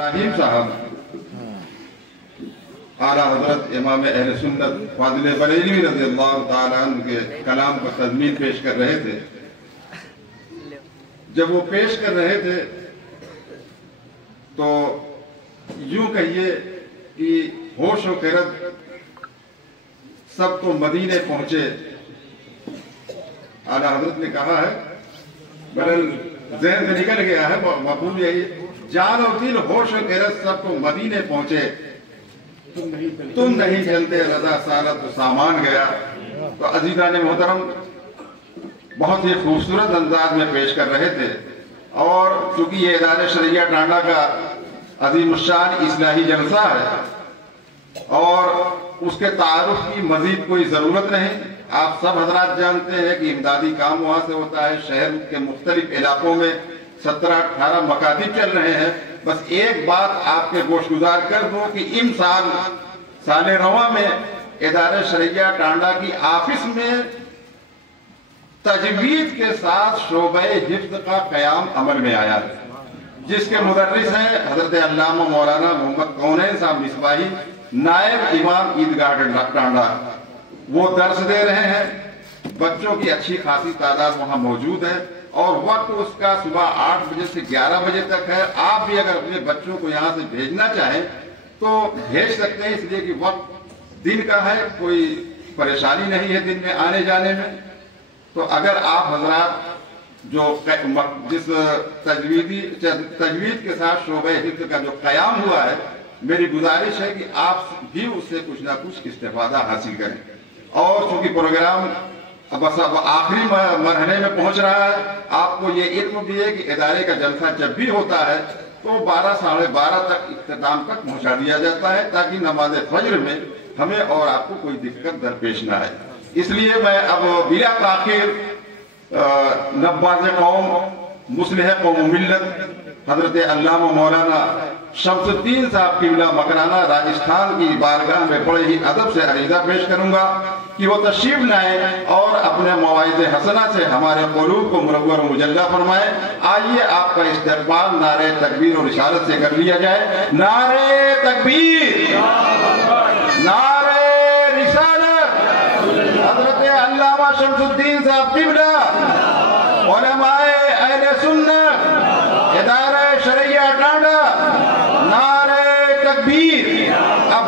इब्राहिम साहब आला हजरत इमाम अहले सुन्नत फादिल बरेलवी रज़ियल्लाहु ताला अन्हु के कलाम पर तज़मीन पेश कर रहे थे। जब वो पेश कर रहे थे तो यूं कहिए कि होश व क़िरत सब तो मदीने पहुंचे। आला हजरत ने कहा है, बरल ज़हन से निकल गया है, मफ़हूम यही, जान और दिल होश और क़िरत सब तो मदीने पहुंचे, तुम नहीं चलते रज़ा सालत तो सामान गया। तो अज़ीज़ान मोहतरम बहुत ही खूबसूरत अंदाज में पेश कर रहे थे। और चूंकि ये इदारे शरिया टांडा का अज़ीमुश्शान इस्लाही जलसा है और उसके तारुफ की मजीद कोई ज़रूरत नहीं। आप सब हजरात जानते हैं कि इमदादी काम वहाँ से होता है। शहर के मुख्तलिफ इलाकों में 17-18 मकातिब चल रहे हैं। बस एक बात आपके गोशगुजार कर दूं कि इन साल रवा में इदारे शरिया टांडा की ऑफिस में तजवीज़ के साथ शोबे हिफ्ज़ का क़याम अमल में आया, जिसके मुदर्रिस हैं हजरत अल्लामा मौलाना मोहम्मद कौनैन साहब मिसबाही, नायब इमाम ईदगाह टांडा। वो दर्स दे रहे हैं। बच्चों की अच्छी खासी तादाद वहां मौजूद है और वक्त उसका सुबह 8 बजे से 11 बजे तक है। आप भी अगर अपने बच्चों को यहाँ से भेजना चाहें तो भेज सकते हैं, इसलिए कि वक्त दिन का है, कोई परेशानी नहीं है दिन में आने जाने में। तो अगर आप हजरात जो जिस तजवीज़ के साथ शोबे हिफ्ज़ का जो क़याम हुआ है, मेरी गुजारिश है कि आप भी उससे कुछ ना कुछ इस्तेफादा हासिल करें। और चूंकि प्रोग्राम अब आखिरी मरहले में पहुंच रहा है, आपको ये इल्म भी है कि इदारे का जलसा जब भी होता है तो 12 साढ़े 12 तक इख्तिताम तक पहुंचा दिया जाता है, ताकि नमाज फज्र में हमें और आपको कोई दिक्कत दरपेश ना आए। इसलिए मैं अब बिला ताखिर नब्बाज़ कौम मुस्लिह कौम मिल्लत हजरत अल्लामा मौलाना शम्सुद्दीन साहब किबला मकराना राजस्थान की बारगाह में बड़े ही अदब से अरीज़ा पेश करूंगा कि वो तशरीफ लाए और अपने मवाइज़े हसना से हमारे क़ुलूब को मुनव्वर मुजल्ला फरमाए। आइए आपका इस्तक़बाल नारे तकबीर और इशारत से कर लिया जाए। नारे तकबीर, नारे रिसालत, हजरत अल्लामा शम्सुद्दीन साहब किबला, उलमाए अहले सुन्नत, इदारे शरिया टांडा, नारे तकबीर। अब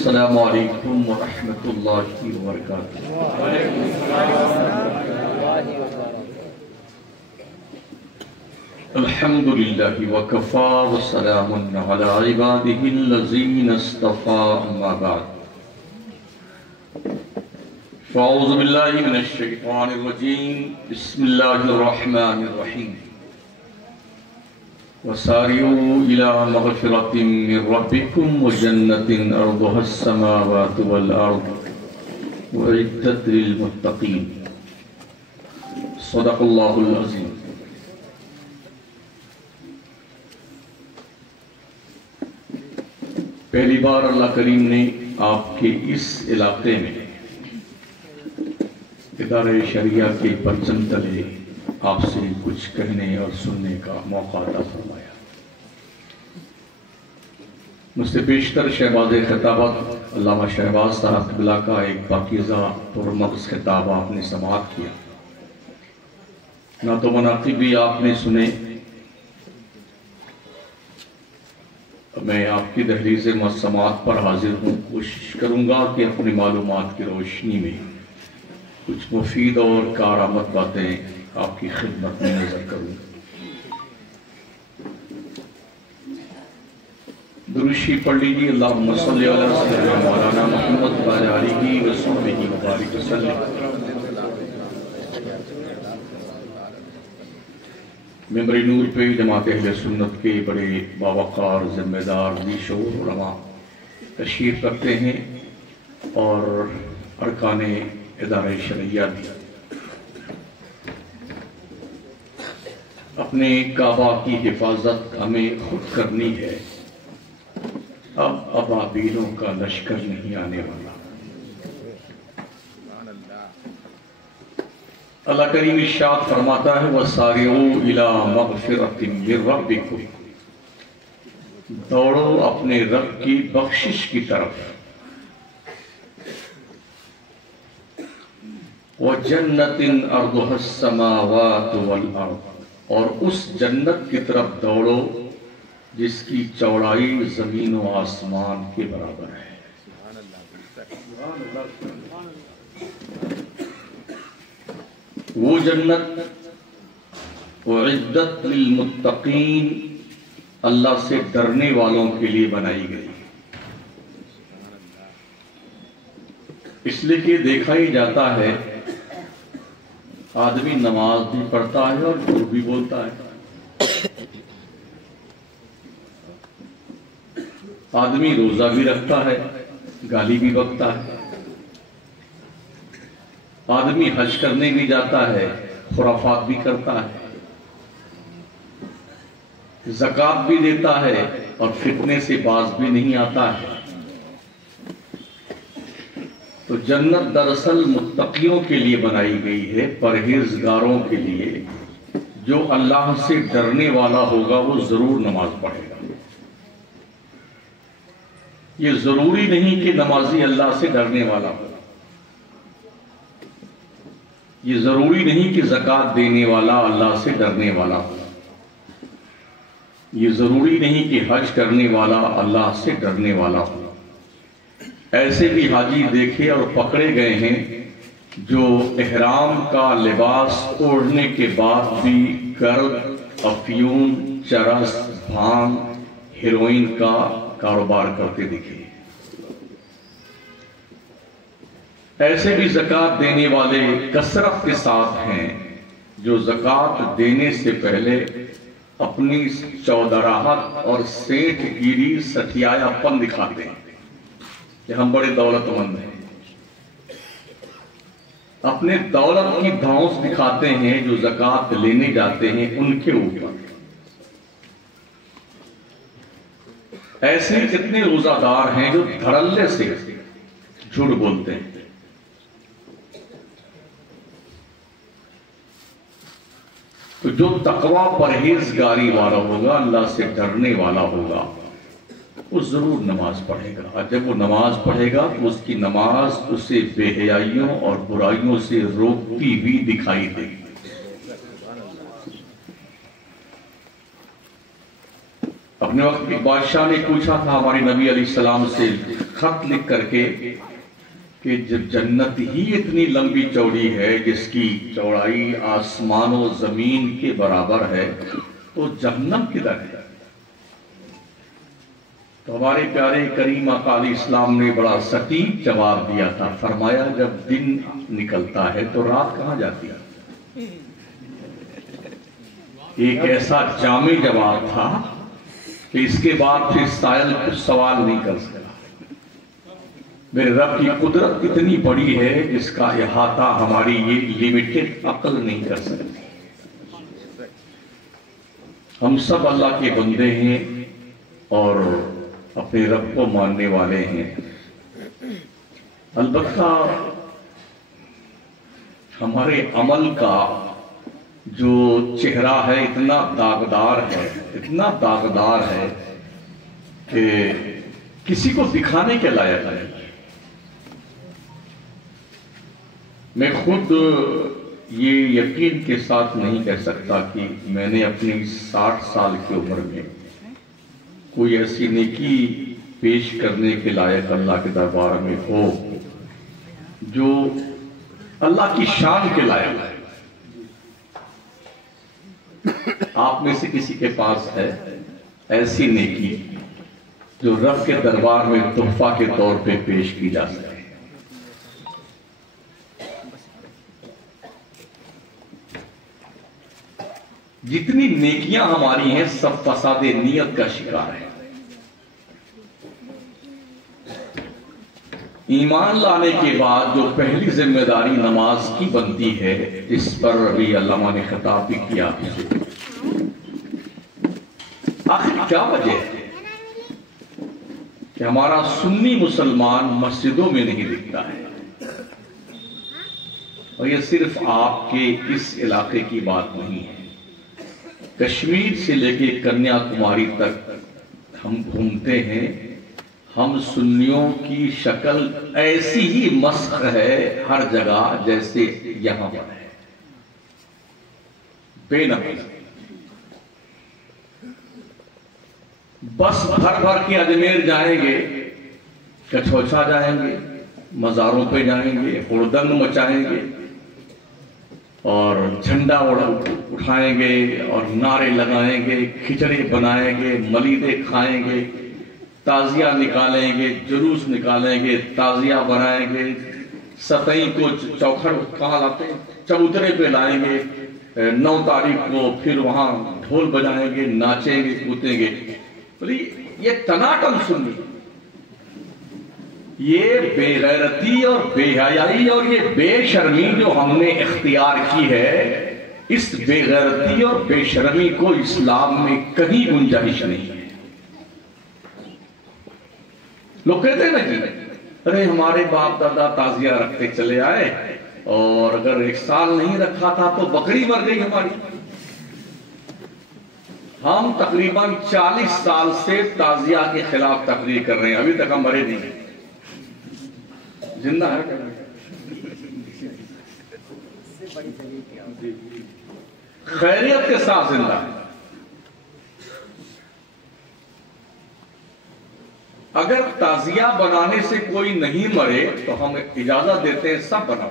अस्सलामु अलैकुम व रहमतुल्लाहि व बरकातुहू। अल्हम्दुलिल्लाहि व कफ़ा व सलामुन अला इबादिहिल्लज़ीना इस्तफ़ा, अम्मा बाद। फ़अऊज़ु बिल्लाहि मिनश शैतानिर रजीम, बिस्मिल्लाहिर रहमानिर रहीम। वसारिऊ इला मग़फ़िरतिन मिन रब्बिकुम व जन्नतिन अर्दुहस समावातु वल अर्द उइद्दत लिल मुत्तक़ीन। सदक़ल्लाहुल अज़ीम। पहली बार अल्लाह करीम ने आपके इस इलाके में इदारे शरिया के परचम तले आपसे कुछ कहने और सुनने का मौका अता फरमाया। मुझसे पेशतर शहबाज खिताबत अल्लामा शहबाज साहब क़िबला का एक पाकीज़ा पुरमग़ज़ खिताब आपने समाअत किया। ना तो मनाक़िब भी आपने सुने। मैं आपकी दहलीज़ समाअत पर हाजिर हूँ। कोशिश करूँगा कि अपनी मालूमात की रोशनी में कुछ मुफीद और कारआमद बातें आपकी खिदमत में नजर करूँ। दुरूशी पढ़ लीजिए। अल्लाहुम्मा सल्लि अला सय्यिदिना मौलाना मुहम्मद व अला आलिहि व सहबिहि व बारिक वसल्लम। मेंबर नूर पे जमात अहले सुन्नत के बड़े बावकार जिम्मेदार दिशोर उलमा तशरीफ रखते हैं और अरकान इदारे शरिया भी। अपने काबा की हिफाजत हमें खुद करनी है। अब अबाबीलों का लश्कर नहीं आने वाला। अल्लाह करीम इरशाद फरमाता है वसारिऊ इला मगफिरतिम मिर रब्बिकुम, दौड़ो अपने रब की बख्शिश की तरफ। व जन्नतिन अर्दुहस समावातु वल अर्द, और उस जन्नत की तरफ दौड़ो जिसकी चौड़ाई जमीन व आसमान के बराबर है। वो जन्नत उइद्दत लिल मुत्तकीन, अल्लाह से डरने वालों के लिए बनाई गई। इसलिए कि देखा ही जाता है आदमी नमाज भी पढ़ता है और झूठ भी बोलता है। आदमी रोजा भी रखता है, गाली भी बकता है। आदमी हज करने भी जाता है, खुराफात भी करता है। ज़कात भी देता है और फितने से बाज भी नहीं आता है। तो जन्नत दरअसल मुत्तकियों के लिए बनाई गई है, परहेजगारों के लिए। जो अल्लाह से डरने वाला होगा वो जरूर नमाज पढ़ेगा। ये जरूरी नहीं कि नमाजी अल्लाह से डरने वाला हो। ये जरूरी नहीं कि ज़कात देने वाला अल्लाह से डरने वाला हो। ये जरूरी नहीं कि हज करने वाला अल्लाह से डरने वाला हो। ऐसे भी हाजी देखे और पकड़े गए हैं जो इहराम का लिबास ओढ़ने के बाद भी गर्द, अफयूम, चरस, भांग, हेरोइन का कारोबार करते दिखे। ऐसे भी ज़कात देने वाले कसरत के साथ हैं जो ज़कात देने से पहले अपनी चौधराहट और सेठगिरी सठियायापन दिखाते हैं कि हम बड़े दौलतमंद हैं। अपने दौलत की धौंस दिखाते हैं जो ज़कात लेने जाते हैं उनके ऊपर। ऐसे कितने रोजादार हैं जो धड़ल्ले से झूठ बोलते हैं। तो जो तकवा परहेजगारी वाला होगा, अल्लाह से डरने वाला होगा, वो जरूर नमाज पढ़ेगा। और जब वो नमाज पढ़ेगा तो उसकी नमाज उसे बेहयाइयों और बुराइयों से रोकती हुई दिखाई देगी। अपने वक्त के बादशाह ने पूछा था हमारे नबी अलैहिस्सलाम से खत लिख करके कि जब जन्नत ही इतनी लंबी चौड़ी है जिसकी चौड़ाई आसमान और जमीन के बराबर है, तो जहन्नम किधर है? तो हमारे प्यारे करीम आका अलैहिस्सलाम ने बड़ा सटीक जवाब दिया था। फरमाया जब दिन निकलता है तो रात कहां जाती है? एक ऐसा जामे जवाब था कि इसके बाद फिर सायल कुछ सवाल नहीं कर सका। मेरे रब की कुदरत इतनी बड़ी है जिसका इहाता हमारी ये लिमिटेड अक्ल नहीं कर सकती। हम सब अल्लाह के बंदे हैं और अपने रब को मानने वाले हैं। अलबत्ता हमारे अमल का जो चेहरा है इतना दागदार है, इतना दागदार है कि किसी को दिखाने के लायक है। मैं खुद ये यकीन के साथ नहीं कह सकता कि मैंने अपनी 60 साल की उम्र में कोई ऐसी नेकी पेश करने के लायक अल्लाह के दरबार में हो जो अल्लाह की शान के लायक है। आप में से किसी के पास है ऐसी नेकी जो रब के दरबार में तोहफा के तौर पे पेश की जा सके? जितनी नेकियां हमारी हैं सब फसादे नियत का शिकार है। ईमान लाने के बाद जो पहली जिम्मेदारी नमाज की बनती है, इस पर अभी अल्लामा ने खिताब भी किया। आखिर क्या वजह है कि हमारा सुन्नी मुसलमान मस्जिदों में नहीं दिखता है? और यह सिर्फ आपके इस इलाके की बात नहीं है। कश्मीर से लेके कन्याकुमारी तक हम घूमते हैं, हम सुन्नियों की शक्ल ऐसी ही मस्ख है हर जगह जैसे यहां पर है, बेनकल। बस भर भर के अजमेर जाएंगे, कछोछा जाएंगे, मजारों पे जाएंगे, हुड़दंग मचाएंगे और झंडा उठाएंगे और नारे लगाएंगे, खिचड़ी बनाएंगे, मलीदे खाएंगे, ताजिया निकालेंगे, जुलूस निकालेंगे, ताजिया बनाएंगे, सतई को चौखड़ कहाँ लाते हैं, चबूतरे पे लाएंगे, 9 तारीख को फिर वहां ढोल बजाएंगे, नाचेंगे, कूदेंगे। बोली ये टनाटन सुन्नी, ये बेगैरती और बेहयाई और ये बेशर्मी जो हमने इख्तियार की है, इस बेगैरती और बेशर्मी को इस्लाम में कहीं गुंजाइश नहीं है। लोग कहते हैं ना कि अरे हमारे बाप दादा ताजिया रखते चले आए और अगर 1 साल नहीं रखा था तो बकरी मर गई हमारी। हम तकरीबन 40 साल से ताजिया के खिलाफ तकरीर कर रहे हैं, अभी तक हम मरे नहीं, जिंदा है। खैरियत के साथ जिंदा है। अगर ताजिया बनाने से कोई नहीं मरे तो हम इजाजत देते हैं सब बनाओ,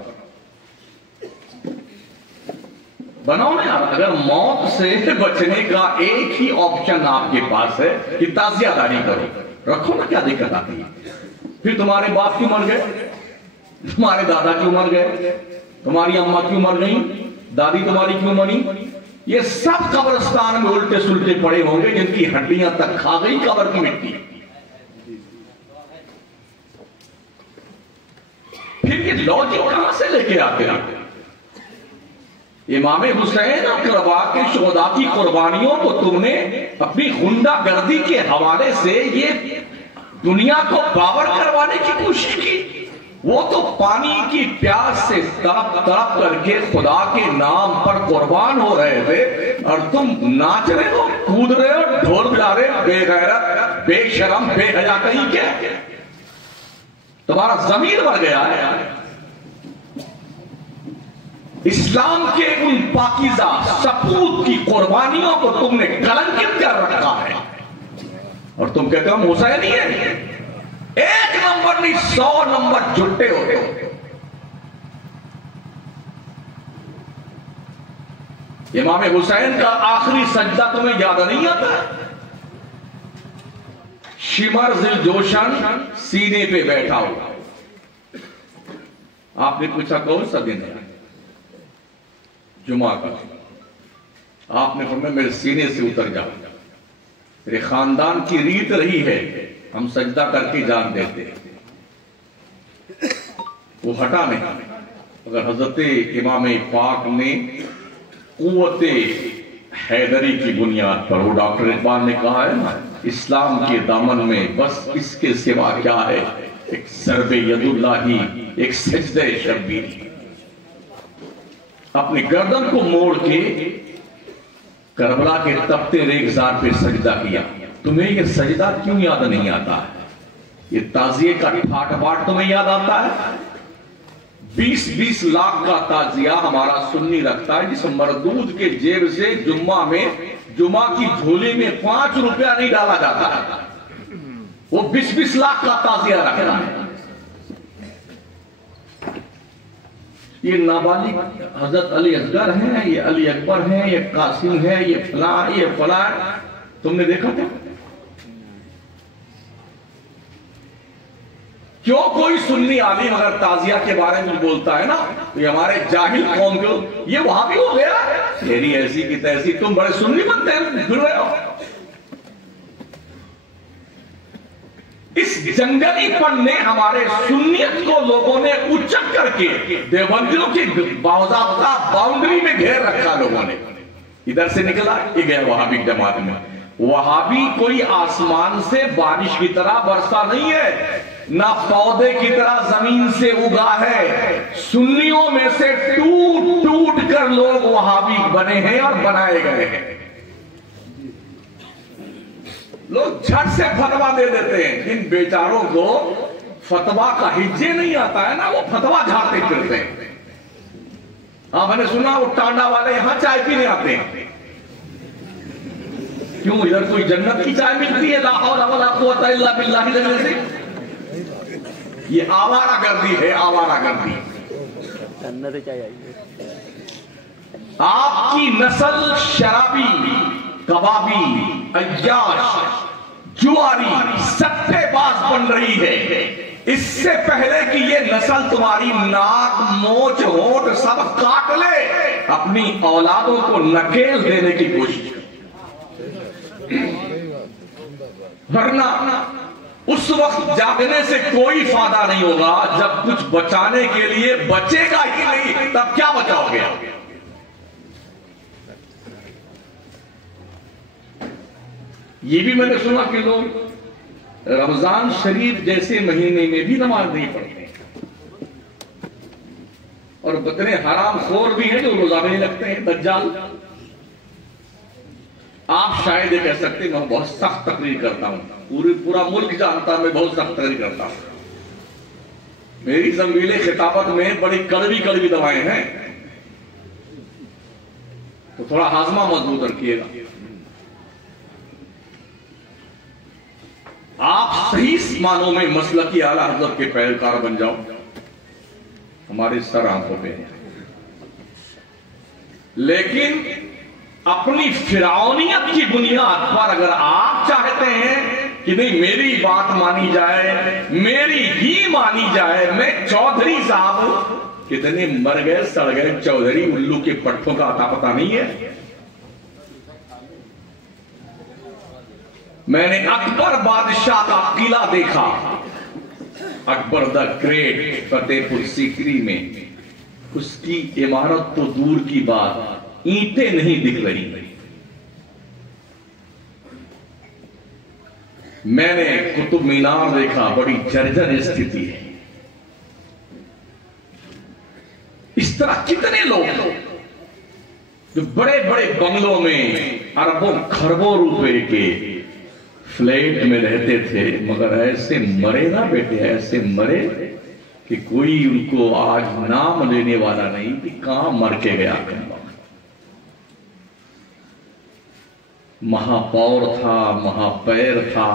बनाओ ना यार। अगर मौत से बचने का एक ही ऑप्शन आपके पास है कि ताजियादारी करो, रखो ना, क्या दिक्कत आती है? फिर तुम्हारे बाप क्यों मर गए, तुम्हारे दादा क्यों मर गए, तुम्हारी अम्मा क्यों मर गई, दादी तुम्हारी क्यों मरी? ये सब कब्रिस्तान में उल्टे सुलटे पड़े होंगे जिनकी हड्डियां तक खा गई कब्र की मिट्टी। फिर ये लॉजिक कहां से लेके आते हैं? इमाम हुसैन और करबला के शुहदा की कुर्बानियों को तुमने अपनी गुंडागर्दी के हवाले से ये दुनिया को बावर करवाने की कोशिश की। वो तो पानी की प्यास से तड़प तड़प करके खुदा के नाम पर कुर्बान हो रहे थे और तुम नाच रहे हो, कूद रहे हो, ढोल बजा रहे हो, बेगैरत, बेशरम, बेहया कहीं के। तुम्हारा जमीर मर गया है। इस्लाम के उन पाकीज़ा सपूत की कुर्बानियों को तुमने कलंकित कर रखा है और तुम कहते हो हुसैन ही है। 1 नंबर नहीं 100 नंबर झुट्टे होते हो। इमाम हुसैन का आखिरी सजदा तुम्हें याद नहीं आता? शिमर जिल जोशन सीने पे बैठा हुआ। आपने पूछा कौन सा दिन है? जुमा का। आपने फरमाया मेरे सीने से उतर जाओ। मेरे खानदान की रीत रही है, हम सजदा करके जान देते, वो हटा नहीं। अगर हजरत इमाम पाक ने कुव्वते हैदरी की बुनियाद पर, वो डॉक्टर इकबाल ने कहा है ना, इस्लाम के दामन में बस इसके सिवा क्या है, एक ज़र्बे यदुल्लाही, एक सजदे शब्बीर। अपनी गर्दन को मोड़ के करबला के तपते रेगिस्तान पे सजदा किया। तुम्हें यह सजदा क्यों याद नहीं आता है? ये ताजिए का ठाट बाट तुम्हें याद आता है? 20-20 लाख का ताजिया हमारा सुन्नी रखता है, जिस मरदूद के जेब से जुम्मा में, जुम्मा की झोली में 5 रुपया नहीं डाला जाता है, वो 20-20 लाख का ताजिया रख रहा है। ये नाबालिग हजरत अली असगर हैं, ये अली अकबर हैं, ये कासिम है, ये फला, तुमने देखा था? क्यों कोई सुन्नी आलिम अगर ताजिया के बारे में बोलता है ना, तो ये हमारे जाहिल कौम को ये वहां भी हो गया, तेरी ऐसी की तैसी, तुम बड़े सुन्नी बनते हैं, फिर रहे हो। इस जंगलीपन ने हमारे सुन्नियत को लोगों ने उच्चक करके देवबंदियों की बावजाब्ता बाउंड्री में घेर रखा। लोगों ने इधर से निकला ये गया वहाबी जमात में। वहाबी कोई आसमान से बारिश की तरह बरसा नहीं है, ना पौधे की तरह जमीन से उगा है। सुन्नियों में से टूट टूट कर लोग वहाबी बने हैं और बनाए गए हैं। लोग झट से फतवा दे देते हैं, इन बेचारों को फतवा का हिज्जे नहीं आता है ना, वो फतवा झाड़ते फिरते हैं। हाँ, मैंने सुना वो टांडा वाले यहां चाय पीने आते हैं। क्यों? इधर कोई जन्नत की चाय मिलती है? ला हौला वला कुव्वता इल्ला बिल्लाह से। ये आवारा गर्दी है, आवारा गर्दी। जन्नत चाय आई। आपकी नस्ल शराबी, कबाबी, अय्याश, जुआरी, सट्टेबाज बन रही है। इससे पहले कि ये नस्ल तुम्हारी नाक, मोच, होंठ सब काट ले, अपनी औलादों को नकेल देने की कोशिश, वरना उस वक्त जागने से कोई फायदा नहीं होगा जब कुछ बचाने के लिए बचेगा ही नहीं, तब क्या बचाओगे? ये भी मैंने सुना कि लोग रमजान शरीफ जैसे महीने में भी नमाज नहीं पढ़ते, और बतने हराम खोर भी हैं जो रोजा नहीं लगते हैं, दज्जाल। आप शायद ये कह सकते हैं मैं बहुत सख्त तकरीर करता हूं, पूरा मुल्क जानता मैं बहुत सख्त तकरीर करता हूं। मेरी जंबीले खिताबत में बड़ी कड़वी कड़वी दवाएं हैं, तो थोड़ा हाजमा मजबूत रखिएगा। आप सही मानों में मसलकी आला हज़रत के पैरकार बन जाओ, हमारे सर आंखों पे है। लेकिन अपनी फिरौनियत की बुनियाद पर अगर आप चाहते हैं कि नहीं मेरी बात मानी जाए, मेरी ही मानी जाए, मैं चौधरी साहब कितने मर गए सड़ गए, चौधरी उल्लू के पट्टों का अता पता नहीं है। मैंने अकबर बादशाह का किला देखा, अकबर द ग्रेट, फतेहपुर सीकरी में। उसकी इमारत तो दूर की बात, ईंटें नहीं दिख रही। मैंने कुतुब मीनार देखा, बड़ी जर्जर स्थिति है। इस तरह कितने लोग जो बड़े बड़े बंगलों में अरबों खरबों रुपए के फ्लैट में रहते थे, मगर ऐसे मरे ना बेटे, ऐसे मरे कि कोई उनको आज नाम लेने वाला नहीं कि कहां मर के गया। महापौर था, महापैर था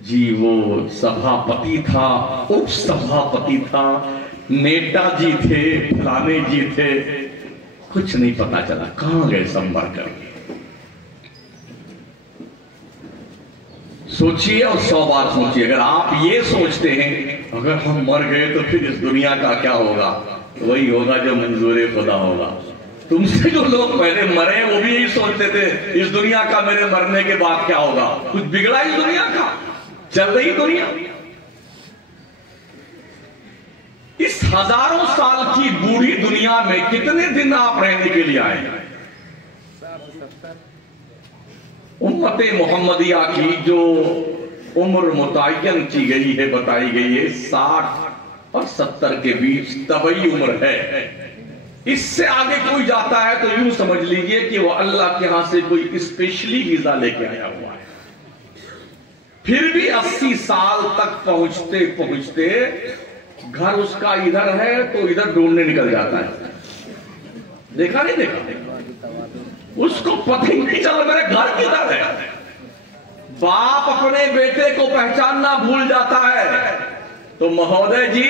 जी, वो सभापति था, उप सभापति था, नेताजी थे, फलाने जी थे, कुछ नहीं पता चला कहां गए सब मर करके। सोचिए और 100 बार सोचिए। अगर आप ये सोचते हैं अगर हम मर गए तो फिर इस दुनिया का क्या होगा, तो वही होगा जो मंजूर खुदा होगा। तुमसे जो लोग पहले मरे वो भी यही सोचते थे इस दुनिया का मेरे मरने के बाद क्या होगा। कुछ बिगड़ा इस दुनिया का? चल रही दुनिया। इस हजारों साल की बूढ़ी दुनिया में कितने दिन आप रहने के लिए आए? उम्मते मोहम्मदिया की जो उम्र मुतय्यन की गई है, बताई गई है 60 और 70 के बीच तबई उम्र है। इससे आगे कोई जाता है तो यूं समझ लीजिए कि वो अल्लाह के यहां से कोई स्पेशली वीजा लेके आया हुआ है। फिर भी 80 साल तक पहुंचते पहुंचते घर उसका इधर है तो इधर ढूंढने निकल जाता है। देखा नहीं देखा? उसको पता ही नहीं चला मेरे घर किधर है। बाप अपने बेटे को पहचानना भूल जाता है। तो महोदय जी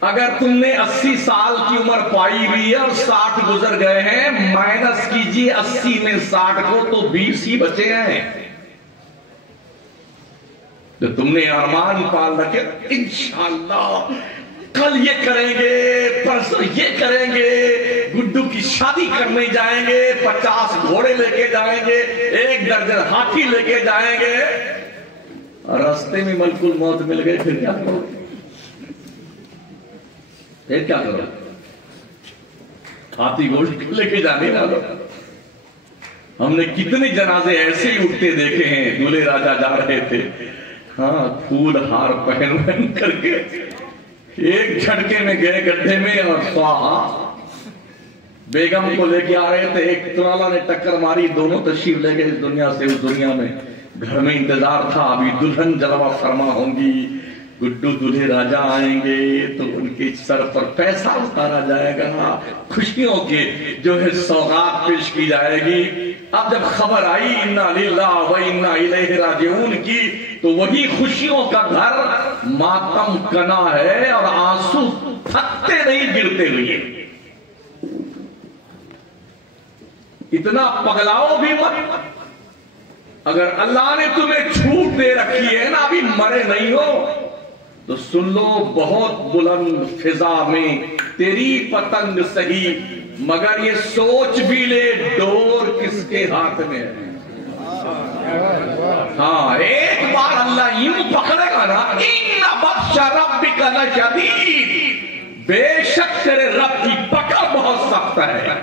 अगर तुमने 80 साल की उम्र पाई हुई है और 60 गुजर गए हैं, माइनस कीजिए 80 में 60 को, तो 20 ही बचे हैं। जो तुमने अरमान पाल रखे, इंशाअल्लाह कल ये करेंगे, परसों ये करेंगे, गुड्डू की शादी करने जाएंगे, 50 घोड़े लेके जाएंगे, 1 दर्जन हाथी लेके जाएंगे, और रास्ते में मलकुल मौत मिल गए, फिर क्या करोगे? फिर क्या करो? हाथी घोड़े लेके जाने वालों, हमने कितने जनाजे ऐसे ही उठते देखे हैं। दूल्हे राजा जा रहे थे, हाँ, फूल हार पहन करके एक झटके में गए गड्ढे में और स्वाहा। बेगम को लेके आ रहे थे, एक तुराला ने टक्कर मारी, दोनों तशरीफ ले गए इस दुनिया से उस दुनिया में। घर में इंतजार था, अभी दुल्हन जलवा फरमा होंगी, गुड्डू दूल्हे राजा आएंगे तो उनके सर पर पैसा उतारा जाएगा, खुशियों के जो है सौगात पेश की जाएगी। अब जब खबर आई इन्ना लिल्लाहि व इन्ना इलैहि राजिऊन की, तो वही खुशियों का घर मातम कना है और आंसू थकते नहीं गिरते हुए। इतना पगलाओ भी मत। अगर अल्लाह ने तुम्हें छूट दे रखी है ना, अभी मरे नहीं हो, तो सुन लो, बहुत बुलंद फिजा में तेरी पतंग सही, मगर ये सोच भी ले डोर किसके हाथ में है। हाँ, एक बार अल्लाह यूं पकड़ेगा ना, इन्ना बत्शा रब्बिका लशदीद, बेशक तेरे रब की पकड़ बहुत सख्त है।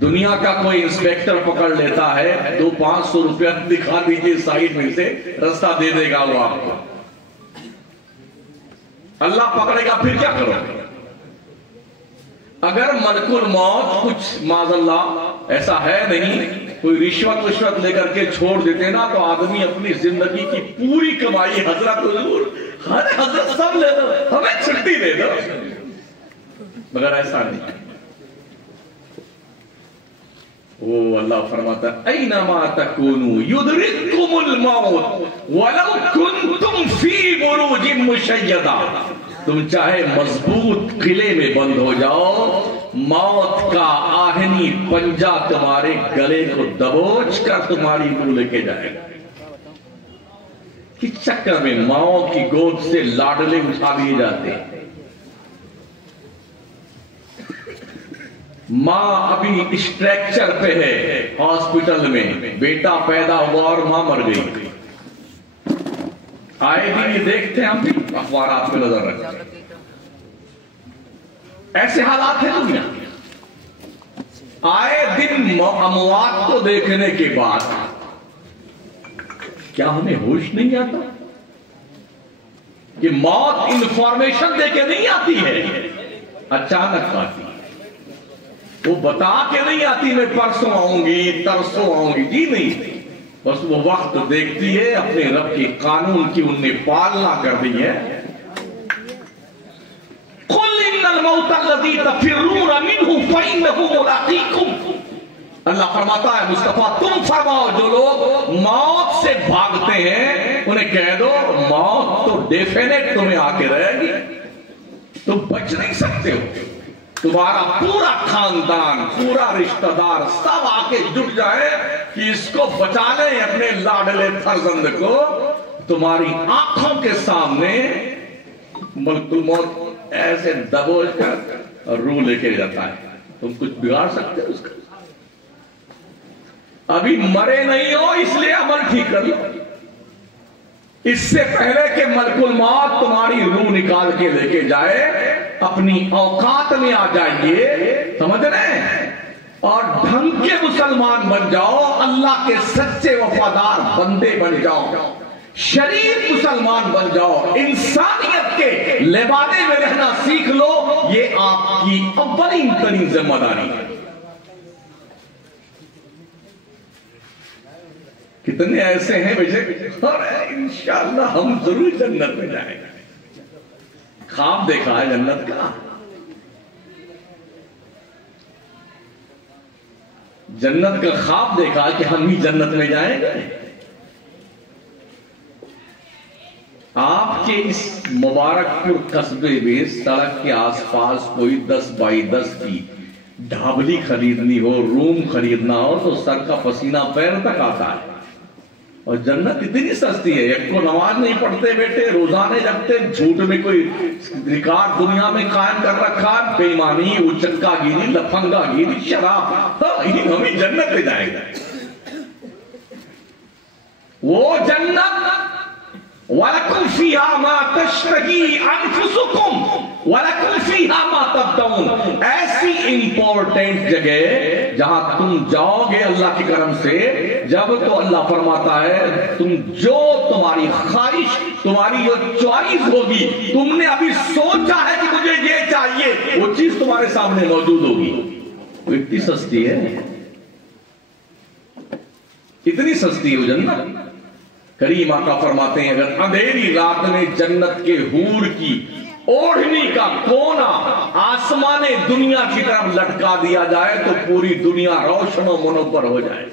दुनिया का कोई इंस्पेक्टर पकड़ लेता है, 200-500 रुपया दिखा दीजिए साइड में से, रास्ता दे देगा वो आपको। अल्लाह पकड़ेगा, फिर क्या करोगे? अगर मलकुल मौत कुछ माज़अल्लाह ऐसा है नहीं, कोई रिश्वत लेकर के छोड़ देते ना, तो आदमी अपनी जिंदगी की पूरी कमाई हजरत हुजूर, हर हजरत सब ले दो, हमें छुट्टी दे दो, मगर ऐसा नहीं। वो अल्लाह फरमाता है, ऐनमा तकूनु युदरिकुमुल मौत वलौ कुंतुम फी बुरूजिन मुशय्यदा। तुम चाहे मजबूत किले में बंद हो जाओ, मौत का आहनी पंजा तुम्हारे गले को दबोच कर तुम्हारी रूह लेके जाएगा। किस चक्कर में माओ की गोद से लाडले उठा लिए जाते हैं। मां अभी स्ट्रेक्चर पे है हॉस्पिटल में, बेटा पैदा हुआ और मां मर गई। आए दिन ये देखते हैं, हम भी अखबारात पे नजर रखते, ऐसे हालात है दुनिया। आए दिन अमवात को देखने के बाद क्या हमें होश नहीं आता कि मौत इंफॉर्मेशन देके नहीं आती है, अचानक आती है। वो बता के नहीं आती मैं परसों आऊंगी, तरसों आऊंगी, जी नहीं, बस वो वक्त देखती है। अपने रब के कानून की उनने पालना कर दी है। कुल इन्नल मौतल्लज़ी तफिर्रूना मिन्हु फइन्नहु मुलाक़ीकुम। अल्लाह फरमाता है, मुस्तफा तुम फरमाओ, जो लोग मौत से भागते हैं उन्हें कह दो, मौत तो डेफिनेट तुम्हें आके रहेगी, तुम बच नहीं सकते हो। तुम्हारा पूरा खानदान, पूरा रिश्तेदार सब आके जुट जाए कि इसको बचा ले, अपने लाडले फर्जंद को। तुम्हारी आंखों के सामने मलकुल मौत ऐसे दबोच कर रूह लेके जाता है, तुम कुछ बिगाड़ सकते हो उसका? अभी मरे नहीं हो, इसलिए अमल ठीक कर लो। इससे पहले कि मलकुल मौत तुम्हारी रूह निकाल के लेके जाए, अपनी औकात में आ जाइए, समझ रहे हैं, और ढंग के मुसलमान बन जाओ, अल्लाह के सच्चे वफादार बंदे बन जाओ, शरीफ मुसलमान बन जाओ, इंसानियत के लिबादे में रहना सीख लो। ये आपकी अव्वलीन तरीन जिम्मेदारी है। कितने ऐसे हैं बेशक, और इंशाअल्लाह हम जरूर जन्नत में जाएंगे। ख्वाब देखा है जन्नत का, जन्नत का ख्वाब देखा कि हम ही जन्नत में जाएंगे। आप आपके इस मुबारकपुर कस्बे में सड़क के आसपास कोई 10 बाई 10 की ढाबली खरीदनी हो, रूम खरीदना हो, तो सर का पसीना पैर तक आता है। और जन्नत इतनी सस्ती है, एक को नमाज नहीं पढ़ते बेटे, रोजाने जगते, झूठ में कोई रिकॉर्ड दुनिया में कायम कर रखा, बेईमानी, उचक्का गिरी, लफंगा गिरी, शराब, हमें जन्नत ले जाएगा। वो जन्नत वलकुम फीहा मा तश्तही अनफुसुकुम वलकुम फीहा मा तदउन, ऐसी इंपॉर्टेंट जगह जहां तुम जाओगे अल्लाह के करम से, जब तो अल्लाह फरमाता है तुम जो तुम्हारी ख्वाहिश, तुम्हारी जो चॉइस होगी, तुमने अभी सोचा है कि मुझे ये चाहिए, वो चीज तुम्हारे सामने मौजूद होगी। वो इतनी सस्ती है, इतनी सस्ती है जन्नत। करीम आका फरमाते हैं अगर अंधेरी रात में जन्नत के हूर की ओढ़नी का कोना आसमाने दुनिया की तरफ लटका दिया जाए तो पूरी दुनिया रोशन और मुनव्वर हो जाए।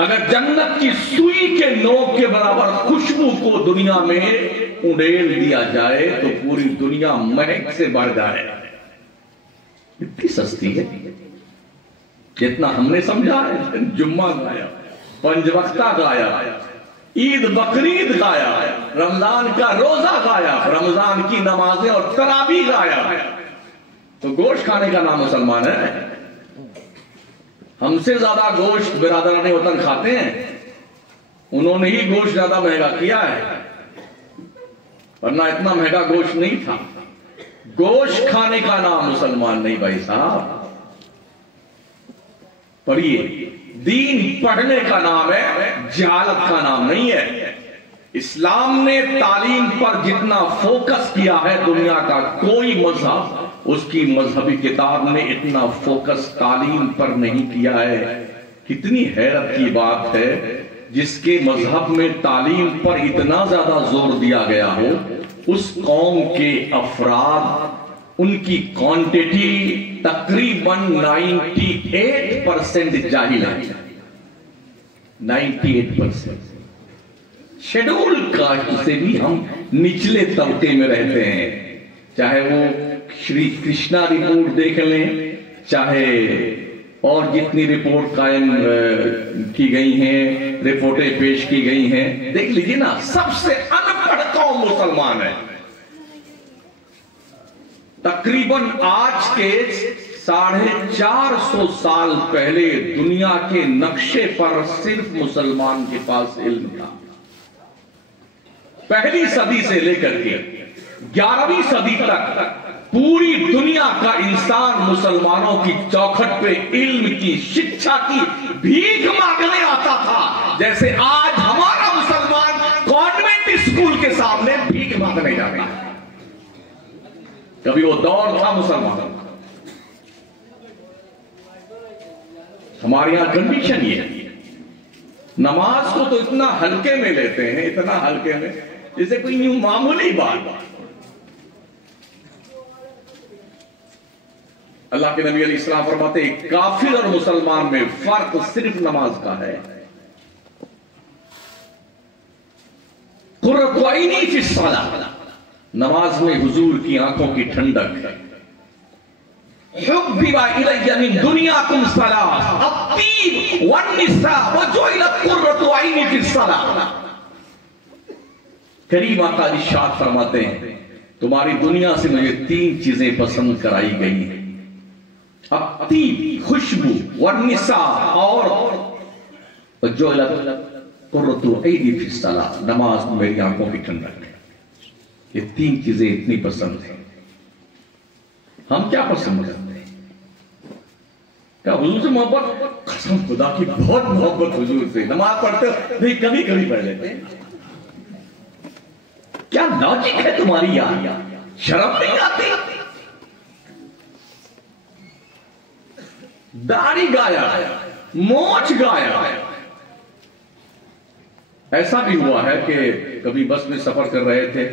अगर जन्नत की सुई के नोक के बराबर खुशबू को दुनिया में उड़ेल दिया जाए तो पूरी दुनिया महक से बढ़ जाए। इतनी सस्ती है, जितना हमने समझा है। जुम्मा गाया, पंजवक्ता गाया, ईद बकरीद गाया, रमजान का रोजा गाया, रमजान की नमाजें और तरावी गाया, तो गोश्त खाने का नाम मुसलमान है। हमसे ज्यादा गोश्त बिरादरान वतन खाते हैं, उन्होंने ही गोश्त ज्यादा महंगा किया है, वरना इतना महंगा गोश्त नहीं था। गोश्त खाने का नाम मुसलमान नहीं भाई साहब। पढ़िए, दीन पढ़ने का नाम है, जहालत का नाम नहीं है। इस्लाम ने तालीम पर जितना फोकस किया है दुनिया का कोई मजहब, उसकी मजहबी किताब ने इतना फोकस तालीम पर नहीं किया है। कितनी हैरत की बात है, जिसके मजहब में तालीम पर इतना ज्यादा जोर दिया गया हो, उस कौम के अफराद, उनकी क्वांटिटी तकरीबन 98% जाहिल है। 98% शेड्यूल कास्ट से भी हम निचले तबके में रहते हैं। चाहे वो श्री कृष्णा रिपोर्ट देख लें, चाहे और जितनी रिपोर्ट कायम की गई हैं, रिपोर्टें पेश की गई हैं, देख लीजिए ना, सबसे अनपढ़ कौम मुसलमान है। तकरीबन आज के 450 साल पहले दुनिया के नक्शे पर सिर्फ मुसलमान के पास इल्म था। पहली सदी से लेकर के 11वीं सदी तक पूरी दुनिया का इंसान मुसलमानों की चौखट पे इल्म की, शिक्षा की भीख मांगने आता था, जैसे आज हमारा मुसलमान कॉन्वेंट स्कूल के सामने भीख मांगने जाता है। कभी वो दौर था मुसलमान। हमारे यहां कंडीशन ये है, नमाज को तो इतना हल्के में लेते हैं, इतना हल्के में, जैसे कोई यूं मामूली बात। अल्लाह के नबी अलैहिस्सलाम फरमाते हैं काफिर और मुसलमान में फर्क सिर्फ नमाज का है। कुर्रतु ऐनी फी सलाह, नमाज में हुजूर की आंखों की ठंडक है। हुब्बिबा इलैया मिन दुनियाकुम सलाह अत्तीब वन्निसा वजुइलत कुर्रतु ऐनी फी सलाह। करीम आका इरशाद फरमाते हैं तुम्हारी दुनिया से मुझे 3 चीजें पसंद कराई गई हैं, अत्तीब खुशबू, वन्निसा और वजुइलत कुर्रतु ऐनी फी सलाह, नमाज में मेरी आंखों की ठंडक है। ये 3 चीजें इतनी पसंद है। हम क्या पसंद करते हैं? क्या हुजूर से मोहब्बत? कसम खुदा की बहुत मोहब्बत हुजूर से। नमाज पढ़ते हो नहीं, कभी कभी पढ़ लेते हैं। क्या लॉजिक है तुम्हारी यार? शर्म नहीं आती? दाढ़ी गाया, मोछ गाया। ऐसा भी हुआ है कि कभी बस में सफर कर रहे थे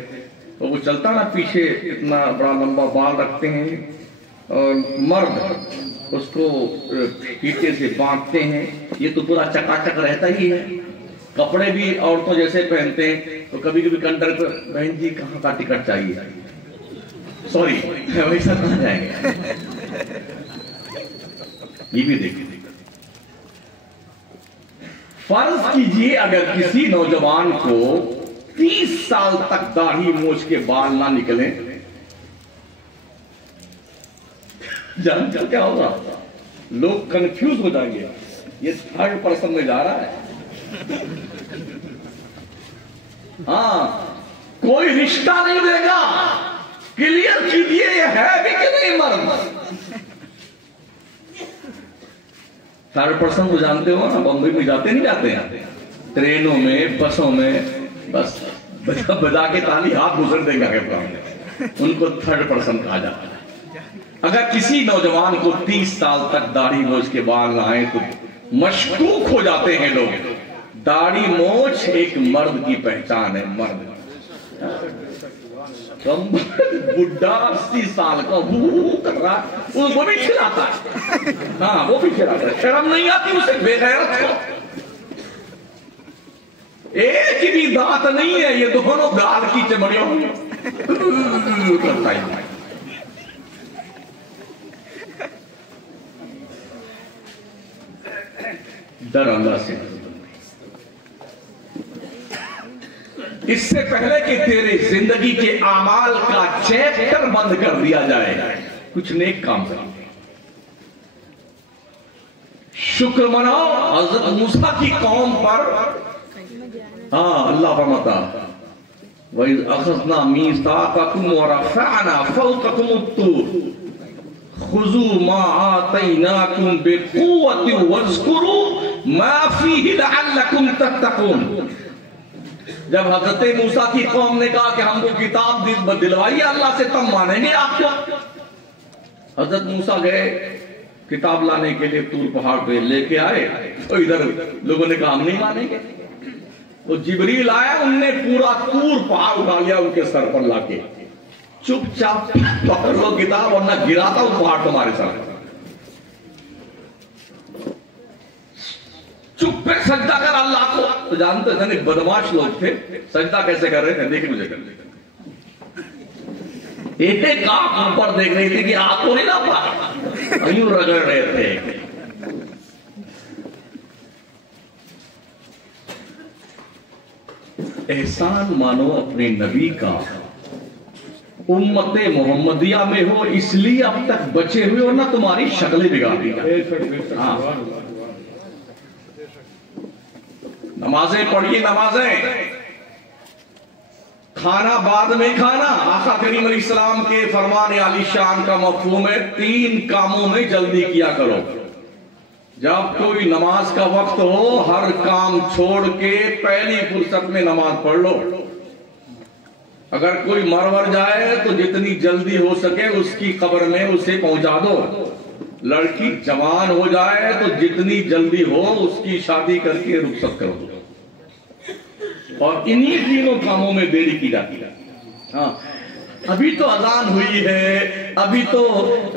तो वो चलता ना, पीछे इतना बड़ा लंबा बाल रखते हैं और मर्द उसको फीते से बांधते हैं, ये तो पूरा चकाचक रहता ही है। कपड़े भी औरतों जैसे पहनते हैं, तो कभी कभी कंडक्टर, बहन जी कहाँ का टिकट चाहिए, सॉरी वैसा कहाँ जाएंगे, ये भी देखिए। फर्ज कीजिए अगर किसी नौजवान को 30 साल तक दाढ़ी मूछ के बाल ना निकले, जानते क्या होगा? लोग कंफ्यूज हो जाएंगे, ये थर्ड पर्सन में जा रहा है। हाँ, कोई रिश्ता नहीं देगा, क्लियर कीजिए ये है भी कि नहीं मर्द। थर्ड पर्सन को जानते हो ना, बम्बई में जाते नहीं जाते हैं, ट्रेनों में बसों में बस बजा बजा के ताली हाथ गुजर देंगे आगे, उनको थर्ड पर्सन कहा जाता है। अगर किसी नौजवान को 30 साल तक दाढ़ी मूछ के बाल ना आए तो मशकूक हो जाते हैं लोग। दाढ़ी मूछ एक मर्द की पहचान है, मर्द। बुढ़ा 80 साल का कर रहा है, वो भी खिलाता है, हाँ वो भी खिलाता है, शर्म नहीं आती उसे बेगैरत को। एक भी दांत नहीं है, ये दोनों गाल की चमड़ियों करता है। डर अल्लाह से। इससे पहले कि तेरे जिंदगी के आमाल का चैप्टर बंद कर दिया जाए, कुछ नेक काम करो। शुक्र मनाओ हज़रत मूसा की कौम पर। हाँ, अल्लाह फरमाता वही अखज़ना मीसाक़कुम व रफ़अना फ़ौक़कुम अत-तूर खुज़ू मा आतैनाकुम बिक़ुव्वतिन वज़्कुरू मा फ़ीहि लअल्लकुम तत्तक़ून। जब हजरत मूसा की कौम ने कहा कि हमको किताब दिलवाइए अल्लाह से, तब मानेंगे आपको। हजरत मूसा गए किताब लाने के लिए, तूर पहाड़ पे लेके आए, तो इधर लोगों ने कहा हम नहीं मानेंगे। तो जिब्रील आया, उनने पूरा तूर पहाड़ उठा लिया उनके सर पर लाके, चुपचाप पकड़ लो किताब वरना गिराता हूं पहाड़ तुम्हारे सर। चुप पे सजदा कर अल्लाह को। तो जानते थे बदमाश लोग थे, सजदा कैसे कर रहे थे, देख मुझे कर एक आंख ऊपर देख रही थी कि आप तो नहीं ना पा, यूं रगड़ रहे थे। एहसान मानो अपने नबी का, उम्मते मोहम्मदिया में हो इसलिए अब तक बचे हुए, और ना तुम्हारी शक्लें बिगाड़ दी। हाँ, नमाजें पढ़िए, नमाजें, खाना बाद में खाना। आका करीम अलैहिस्सलाम के फरमान आलीशान का मफहूम है 3 कामों में जल्दी किया करो। जब कोई नमाज का वक्त हो, हर काम छोड़ के पहली फुर्सत में नमाज पढ़ लो। अगर कोई मर जाए तो जितनी जल्दी हो सके उसकी कब्र में उसे पहुंचा दो। लड़की जवान हो जाए तो जितनी जल्दी हो उसकी शादी करके रुखसत करो। और इन्हीं तीनों कामों में देरी की जाती है। हाँ, अभी तो अजान हुई है, अभी तो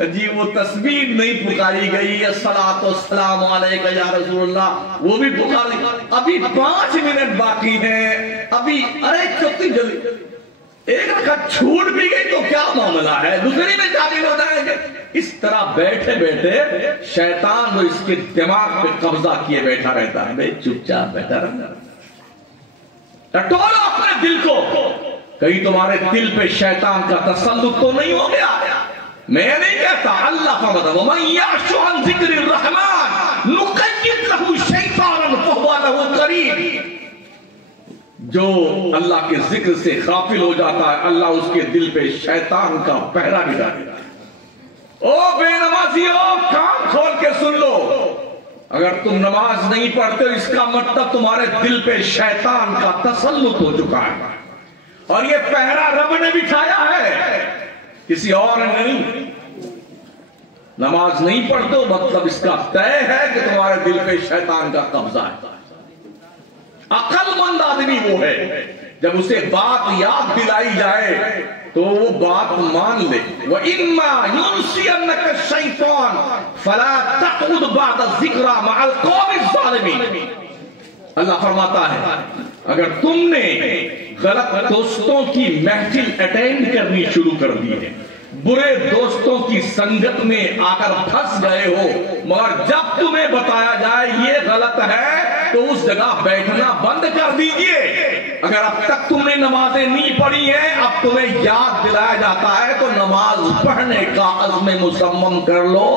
जी वो तस्बीह नहीं पुकारी गई, अस्सलातु वस्सलामु अलैका या रसूलल्लाह, वो भी पुकार ली, अभी 5 मिनट बाकी है, अभी अरे कितनी जल्दी, एक रकात छूट भी गई तो क्या मामला है, दूसरी में शामिल हो जाएंगे। इस तरह बैठे बैठे शैतान जो इसके दिमाग पे कब्जा किए बैठा रहता है, भाई चुपचाप बैठा रहना, टटोलो अपने दिल को, कहीं तुम्हारे दिल पे शैतान का तसल्लुत तो नहीं हो गया। मैं नहीं कहता, अल्लाह का मतलब वमन यअशु अन ज़िक्रिर रहमान नुक़य्यिद लहू शैतानन फहुव लहू क़रीन। जो अल्लाह के जिक्र से गाफिल हो जाता है, अल्लाह उसके दिल पे शैतान का पहरा भी डालेगा। ओ बेनमाजियों, कान खोल के सुन लो, अगर तुम नमाज नहीं पढ़ते हो इसका मतलब तुम्हारे दिल पे शैतान का तसल्लुत हो चुका है, और ये पहरा रब ने बिठाया है, किसी और ने नहीं। नमाज नहीं पढ़ते हो मतलब इसका तय है कि तुम्हारे दिल पे शैतान का कब्जा है। अक्लमंद आदमी वो है जब उसे बात याद दिलाई जाए तो वो बात मान ले। व इम्मा युनसियन्नका शैतान फला तक़उद बअद ज़िक्रा मअल क़ौमिज़ ज़ालिमीन। अल्लाह फरमाता है अगर तुमने गलत दोस्तों की महफिल अटेंड करनी शुरू कर दी है, बुरे दोस्तों की संगत में आकर फंस गए हो, मगर जब तुम्हें बताया जाए ये गलत है तो उस जगह बैठना बंद कर दीजिए। अगर अब तक तुमने नमाजें नहीं पढ़ी हैं, अब तुम्हें याद दिलाया जाता है तो नमाज पढ़ने का अज़्म मुसम्मम कर लो,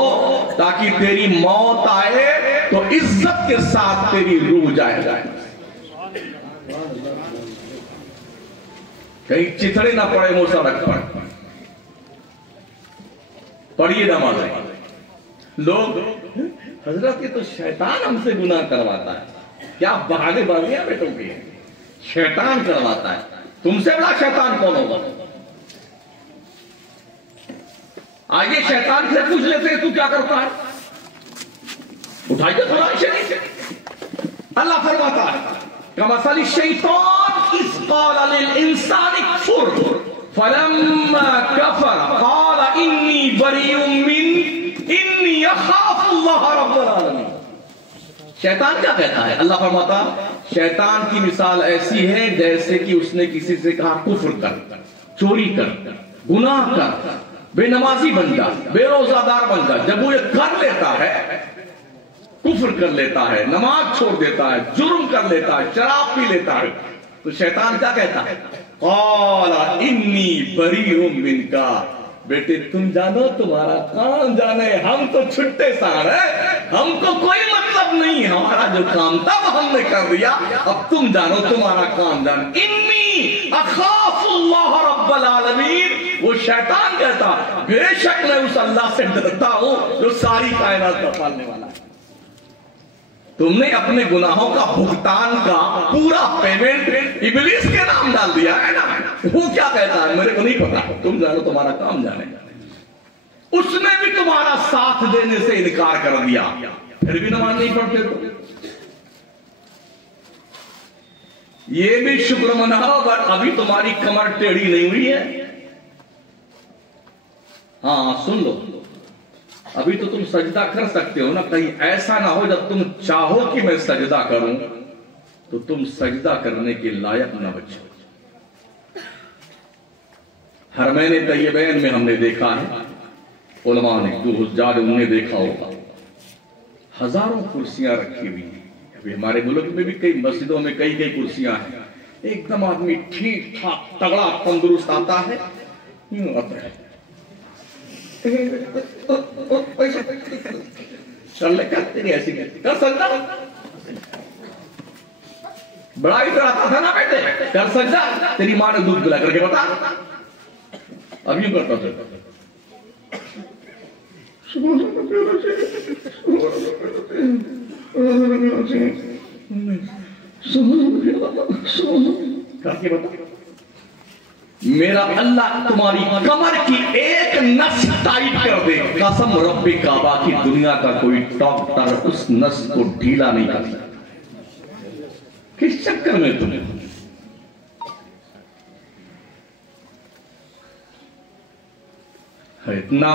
ताकि तेरी मौत आए तो इज्जत के साथ तेरी रूह जाए। कहीं चिथड़े ना पड़े मुंह सड़क पर। पढ़िए नमाज। लोग हजरत ये तो शैतान हमसे गुनाह करवाता है, क्या बहाने बाजियां बैठोगे, शैतान करवाता है। तुमसे बड़ा शैतान कौन होगा? आगे शैतान से पूछ लेते हैं तू क्या करता है, उठाइए थोड़ा शरीर। अल्लाह फरमाता है कमसल शैतान इस क़ाल लिल इंसानि कुफर फलम्मा कफर क़ाल इन्नी बरीउम मिन इन्नी अख़ाफ़ुल्लाह रब्बुल आलमीन। शैतान क्या कहता है? अल्लाह फरमाता शैतान की मिसाल ऐसी है जैसे कि उसने किसी से कहा कुफ्र कर, चोरी कर, गुनाह कर, बेनमाजी बन जा, बेरोजादार बन जा। जब वो ये कर लेता है, कुफ्र कर लेता है, नमाज छोड़ देता है, जुर्म कर लेता है, शराब पी लेता है, तो शैतान क्या कहता है? क़ाला इन्नी बरीउम मिनका, बेटे तुम जानो तुम्हारा काम जाने, हम तो छुट्टे सार है, हमको कोई मतलब नहीं, हमारा जो काम था वो हमने कर दिया, अब तुम जानो तुम्हारा काम जाने। इन्नी अख़ाफ़ुल्लाह रब्बुल आलमीन, वो शैतान कहता बेशक मैं उस अल्लाह से डरता हूं जो सारी कायनात का पालने वाला है। तुमने अपने गुनाहों का भुगतान का पूरा पेमेंट इब्लीस के नाम डाल दिया है ना। वो क्या कहता है? मेरे को नहीं पता, तुम जानो तुम्हारा काम जाने। उसने भी तुम्हारा साथ देने से इनकार कर दिया, फिर भी नमाज नहीं पढ़ते तो ये भी शुक्र मनाओ, बट अभी तुम्हारी कमर टेढ़ी नहीं हुई है। हाँ सुन लो, अभी तो तुम सजदा कर सकते हो ना, कहीं ऐसा ना हो जब तुम चाहो कि मैं सजदा करूं तो तुम सजदा करने के लायक ना बचो। हरमैन तैयबैन में हमने देखा है, उलमा ने जो हुज्जाज उन्होंने देखा होगा, हजारों कुर्सियां रखी हुई हैं। अभी हमारे मुल्क में भी कई मस्जिदों में कई कई कुर्सियां हैं, एकदम आदमी ठीक ठाक तगड़ा तंदुरुस्त आता है, यूं आता है ऐसी कर सकता, बड़ा इधर आता था ना बेटे, कर सकता, तेरी माँ ने दूध पिला करके बता, अब यूं करता था। करके बता, मेरा अल्लाह तुम्हारी कमर की एक नस टाइट कर दे, कसम रब्बे काबा की दुनिया का कोई डॉक्टर उस नस को ढीला नहीं कर सकता। किस चक्कर में तुम इतना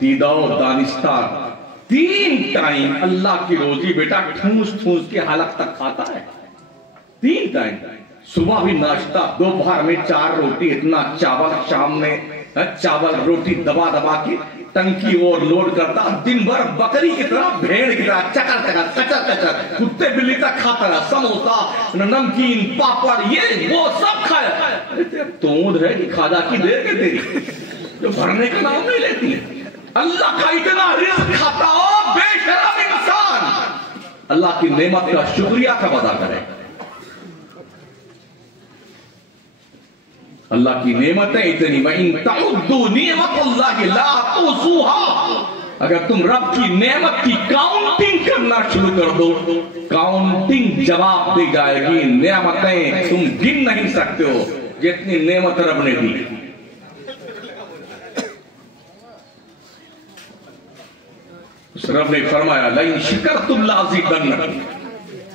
दीदाओ दानिस्ता 3 टाइम अल्लाह की रोजी बेटा ठूस ठूस के हालत तक खाता है। 3 टाइम, सुबह भी नाश्ता, दोपहर में 4 रोटी, इतना चावल, शाम में चावल रोटी दबा दबा के टंकी और लोड करता, दिन भर बकरी की तरह, भेड़ की तरह चकर चकर कचर कचर, कुत्ते बिल्ली तक खाता रहा, समोसा, नमकीन, पापड़, ये वो सब खाया। तोड़ है कि खाजा की देर के तेरी जो भरने का नाम नहीं लेती। अल्लाह का इतना रिज़्क़ खाता हो बेशरम इंसान, अल्लाह की नेमत का शुक्रिया कब अदा करे। अल्लाह की नेमतें इतनी, वइन तउद्दू निअमतल्लाहि ला तुसूहा, अगर तुम रब की नेमत की काउंटिंग करना शुरू कर दो, काउंटिंग जवाब दी जाएगी। नेमतें तुम गिन नहीं सकते हो जितनी नेमत रब ने दी। उस रब ने फरमाया लइन शिकरतुम लाज़िदन्नकुम,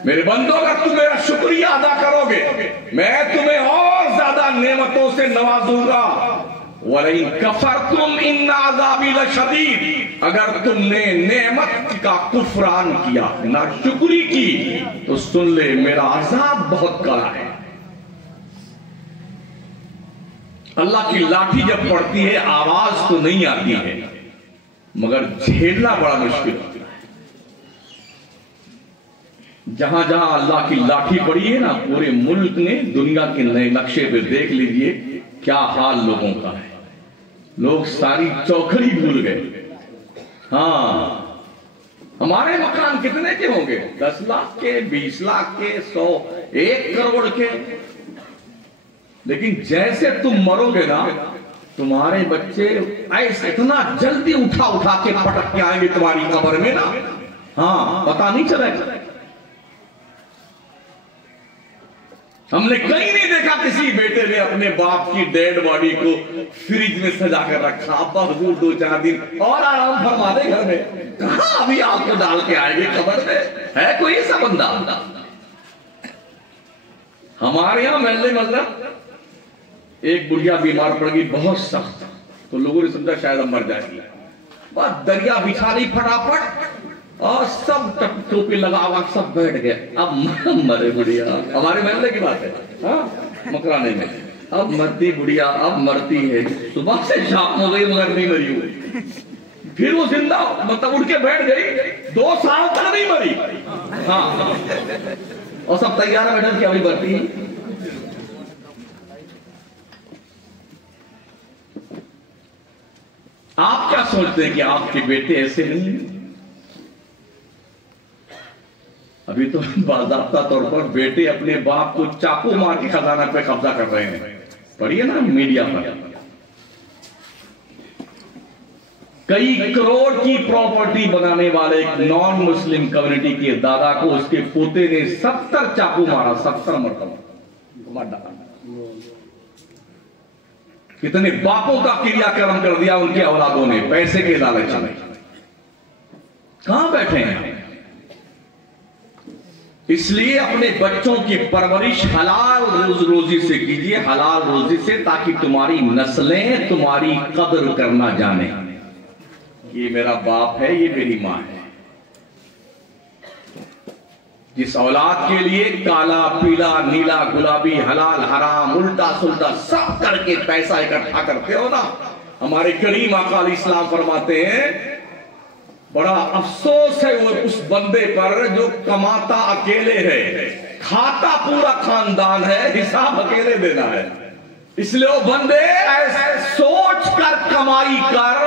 मेरे बंदों अगर तुम मेरा शुक्रिया अदा करोगे मैं तुम्हें और ज्यादा नेमतों से नवाजूंगा। वलइन कफरतुम इन अज़ाबी लशदीद, अगर तुमने नेमत का कुफरान किया, नाशुक्री की, तो सुन ले मेरा अज़ाब बहुत कड़ा है। अल्लाह की लाठी जब पड़ती है आवाज तो नहीं आती है, मगर झेलना बड़ा मुश्किल होता है। जहां जहां अल्लाह की लाठी पड़ी है ना, पूरे मुल्क में दुनिया के नए नक्शे पे देख लीजिए क्या हाल लोगों का है। लोग सारी चौखड़ी भूल गए। हाँ, हमारे मकान कितने के होंगे? 10 लाख के, 20 लाख के, 100, 1 करोड़ के। लेकिन जैसे तुम मरोगे ना, तुम्हारे बच्चे ऐसे इतना जल्दी उठा उठा के पटक के आएंगे तुम्हारी कब्र में ना, हाँ, पता नहीं चलेगा। हमने कहीं नहीं देखा किसी बेटे ने अपने बाप की डेड बॉडी को फ्रिज में सजा कर रखा, अब्बा हुजूर 2-4 दिन और आराम फरमा दे घर में। कहां अभी आपको डाल के आएंगे कब्र में? है कोई ऐसा बंदा? हमारे यहां महल्ले मतलब एक बुढ़िया बीमार पड़ गई बहुत सख्त, तो लोगों ने समझा शायद अब मर जाएगी। बस दरिया बिछा दी फटाफट और सब टोपी लगा हुआ सब बैठ गए। अब मरे बुढ़िया, हमारे महल्ले की बात है, हाँ, मकराने में। अब मरती बुढ़िया, अब मरती है, सुबह से शाम हो गई मगर नहीं मरी हुई। फिर वो जिंदा मतलब उठ के बैठ गई, 2 साल तक नहीं मरी। हाँ, और सब तैयार है बैठा कि अभी मरती है। आप क्या सोचते हैं कि आपके बेटे ऐसे नहीं हैं? अभी तो बाज़ाब्ता तौर पर बेटे अपने बाप को चाकू मार के खजाना पे कब्जा कर रहे हैं। पढ़िए ना मीडिया पर, कई करोड़ की प्रॉपर्टी बनाने वाले एक नॉन मुस्लिम कम्युनिटी के दादा को उसके पोते ने 70 चाकू मारा, 70 मरतबा मार डाला। कितने बापों का क्रियाक्रम कर दिया उनके औलादों ने पैसे के लालच में। कहां बैठे हैं? इसलिए अपने बच्चों की परवरिश हलाल रोजी से कीजिए, हलाल रोजी से, ताकि तुम्हारी नस्लें तुम्हारी कदर करना जाने। ये मेरा बाप है, ये मेरी मां है। जिस औलाद के लिए काला, पीला, नीला, गुलाबी, हलाल, हराम, उल्टा सुल्टा सब करके पैसा इकट्ठा करते हो ना, हमारे करीम आका अलैहिस्सलाम फरमाते हैं बड़ा अफसोस है वो उस बंदे पर जो कमाता अकेले है, खाता पूरा खानदान है, हिसाब अकेले देना है। इसलिए वो बंदे ऐसे सोच कर कमाई कर,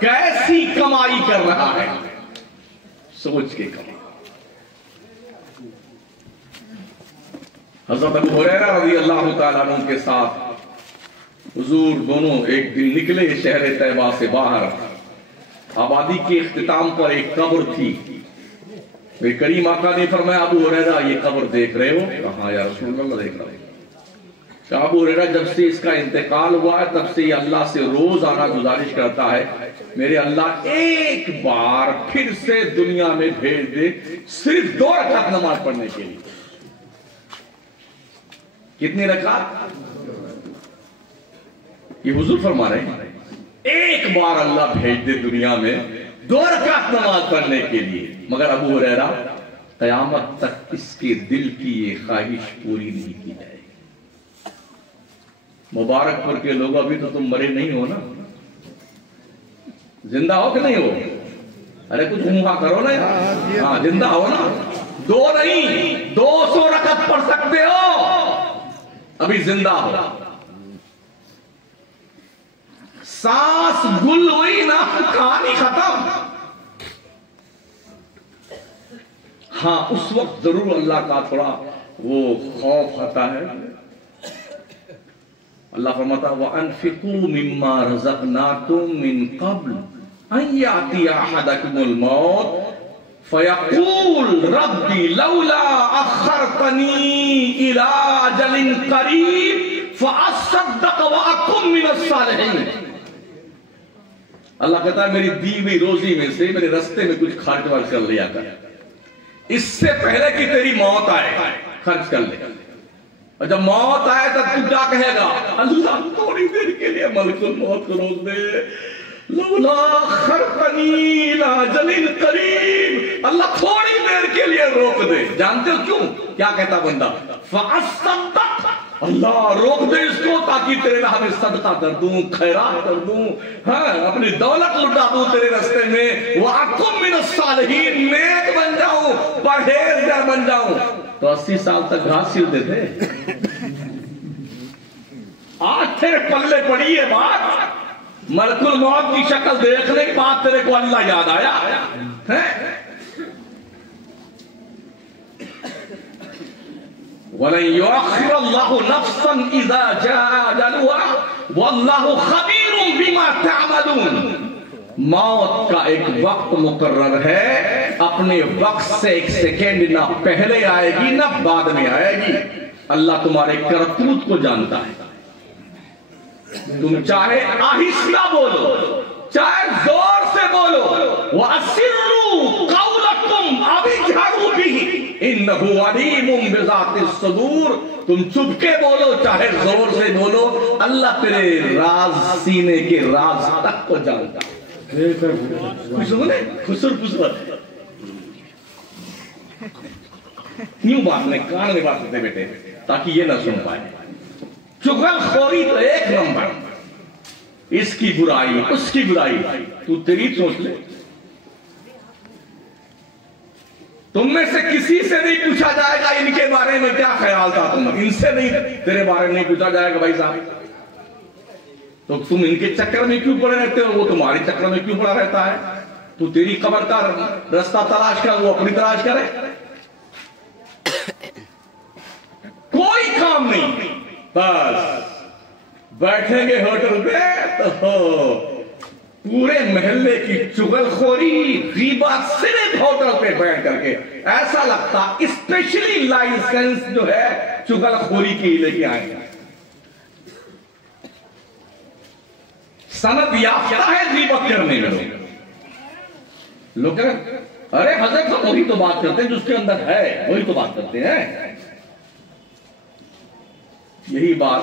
कैसी कमाई कर रहा है, सोच के कमाई। हज़रत अबू हुरैरा रज़ियल्लाहु ताला अन्हु के साथ हुजूर दोनों एक दिन निकले शहर तैबा से बाहर। आबादी के इख्तिताम पर एक कब्र थी। मेरे करीम आका ने फरमाया अबू हुरैरा ये कब्र देख रहे हो? कहा या रसूलल्लाह देख रहा हूं। अबू हुरैरा जब से इसका इंतकाल हुआ है तब से ये अल्लाह से रोज आना गुजारिश करता है, मेरे अल्लाह एक बार फिर से दुनिया में भेज दे, सिर्फ 2 रकात नमाज पढ़ने के लिए। कितनी रकात? ये हुजूर फरमा रहे हैं एक बार अल्लाह भेज दे दुनिया में 2 रकात नमाज पढ़ने के लिए। मगर अबू हुरैरा कयामत तक इसके दिल की ये ख्वाहिश पूरी नहीं की जाएगी। मुबारकपुर के लोग, अभी तो तुम मरे नहीं हो ना, जिंदा हो कि नहीं हो? अरे कुछ मुहा करो ना, हाँ जिंदा हो ना। 2 नहीं 200 रकात पढ़ सकते हो, अभी जिंदा हो। सांस गुल हुई ना, कहानी खत्म। हाँ, उस वक्त जरूर अल्लाह का थोड़ा वो खौफ आता है। अल्लाह फरमाता व अनफिकू मिम्मा रज़क़नाकुम मिन क़ब्ल अन याति अहदकुमुल मौत फयक़ूल रब्बी लौला अख़रतनी इला अजलिन क़रीब फ़अस्सद्दक़ व अकुन मिनस सालिहीन। अल्लाह कहता है मेरी दी हुई रोजी में से मेरे रास्ते में कुछ खर्च वर्च कर लिया कर, इससे पहले कि तेरी मौत आए खर्च कर ले। और जब मौत आए तब तू क्या कहेगा? अल्लाह थोड़ी देर के लिए मलकुल मौत को रोक दे, लौला खरतनी इला अजलिन करीब, अल्लाह थोड़ी देर के लिए रोक दे। जानते हो क्यों? क्या कहता बंदा? फअसद्दक़, अल्लाह रोक दे इसको ताकि तेरे राह में सदका कर दूं, खैरात कर दूं, हाँ, अपनी दौलत लुटा दूं तेरे रास्ते में, वअकुम मिनस सालिहीन, नेक बन जाऊं, परहेजगार बन जाऊं। तो 80 साल तक घास सिल देते। आज तेरे पगले पड़ी है बात, मलकुल मौत की शक्ल देखने के बाद तेरे को अल्लाह याद आया है? वलन युअख्खिरुल्लाहु नफ्सन इज़ा जाअ अजलुहा वल्लाहु खबीरुम बिमा तअमलून। मौत का एक वक्त मुकर्रर है, अपने वक्त से एक सेकेंड ना पहले आएगी ना बाद में आएगी। अल्लाह तुम्हारे करतूत को जानता है। तुम चाहे आहिस्ता बोलो, चाहे जोर से बोलो, वअसिर्रू कौलकुम अबिजहरु बिही इन्नहु अलीमुम बिज़ातिस सुदूर। तुम चुपके बोलो चाहे जोर से बोलो, अल्लाह तेरे राज, सीने के राज तक को जानता है। खुसर न्यू बात नहीं, कान में बात करते बेटे ताकि ये ना सुन पाए। चुगलखोरी तो एक नंबर, इसकी बुराई उसकी बुराई, तू तेरी सोच ले। तुम में से किसी से नहीं पूछा जाएगा इनके बारे में क्या ख्याल था तुम, इनसे नहीं, तेरे बारे में नहीं पूछा जाएगा भाई साहब। तो तुम इनके चक्कर में क्यों पड़े रहते हो, वो तुम्हारे चक्कर में क्यों पड़ा रहता है? तू तेरी कब्र का रास्ता तलाश कर, वो अपनी तलाश करे। कोई काम नहीं, बस बैठेंगे होटल पे तो पूरे महल्ले की चुगलखोरी, गीबत सिर्फ होटल पे बैठ करके। ऐसा लगता स्पेशली लाइसेंस जो है चुगलखोरी के लेके आएंगे। सनद याफ्ता है गीबत करने में लोग। अरे हजरत हम वही तो बात करते हैं, जिसके अंदर है वही तो बात करते हैं। यही बात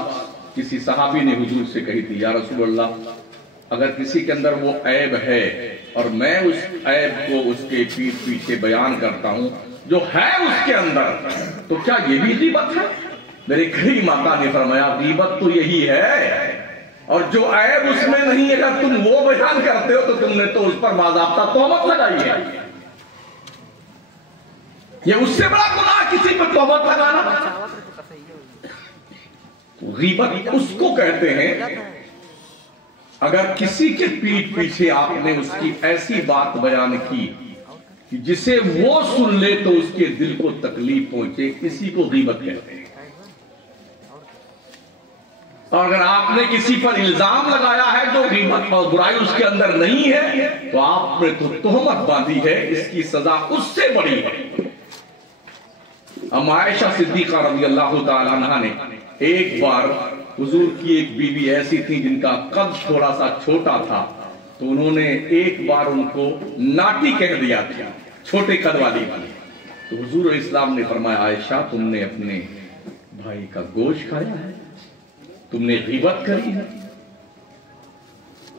किसी सहाबी ने हुजूर से कही थी, या रसूल अल्लाह, अगर किसी के अंदर वो ऐब है और मैं उस ऐब को उसके पीठ पीछे बयान करता हूं जो है उसके अंदर, तो क्या ये भी गीबत है? मेरे करीम आका ने फरमाया, गीबत तो यही है, और जो ऐब उसमें नहीं है अगर तुम वो बयान करते हो तो तुमने तो उस पर बाज़ाब्ता तोहमत लगाई है। ये उससे बड़ा गुनाह किसी पर तोहमत लगाना। गीबत उसको कहते हैं अगर किसी के पीठ पीछे आपने उसकी ऐसी बात बयान की कि जिसे वो सुन ले तो उसके दिल को तकलीफ पहुंचे, इसी को गीबत कहते हैं। और अगर आपने किसी पर इल्जाम लगाया है जो गीबत और बुराई उसके अंदर नहीं है, तो आपने तो तोहमत बांधी है, इसकी सजा उससे बड़ी है। आयशा सिद्दीका रज़ी अल्लाह तआला अन्हा ने एक बार, हुजूर की एक बीवी ऐसी थी जिनका कद थोड़ा सा छोटा था, तो उन्होंने एक बार उनको नाटी कह दिया था, छोटे कद वाली। तो हुजूर इस्लाम ने फरमाया, आयशा तुमने अपने भाई का गोश्त खाया है, तुमने गीबत करी है।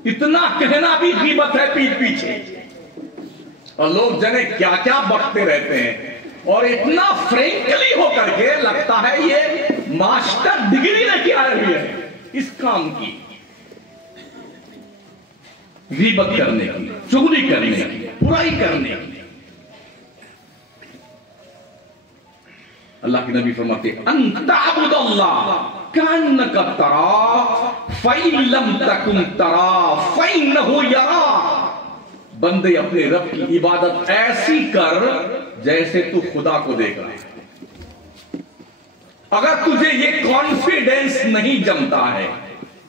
इतना कहना भी गीबत है पीठ पीछे, और लोग जने क्या क्या बकते रहते हैं, और इतना फ्रेंकली होकर के लगता है ये मास्टर डिग्री लेके आए हुए हैं इस काम की, गीबत करने की, चुगली करने की, बुराई करने की। अल्लाह के नबी फरमाते, अंतअबुदल्लाह कान्नका तरा फ़इन लम तकुन तरा फ़इन्नहु यरा। बंदे अपने रब की इबादत ऐसी कर जैसे तू खुदा को देख रहा है। अगर तुझे ये कॉन्फिडेंस नहीं जमता है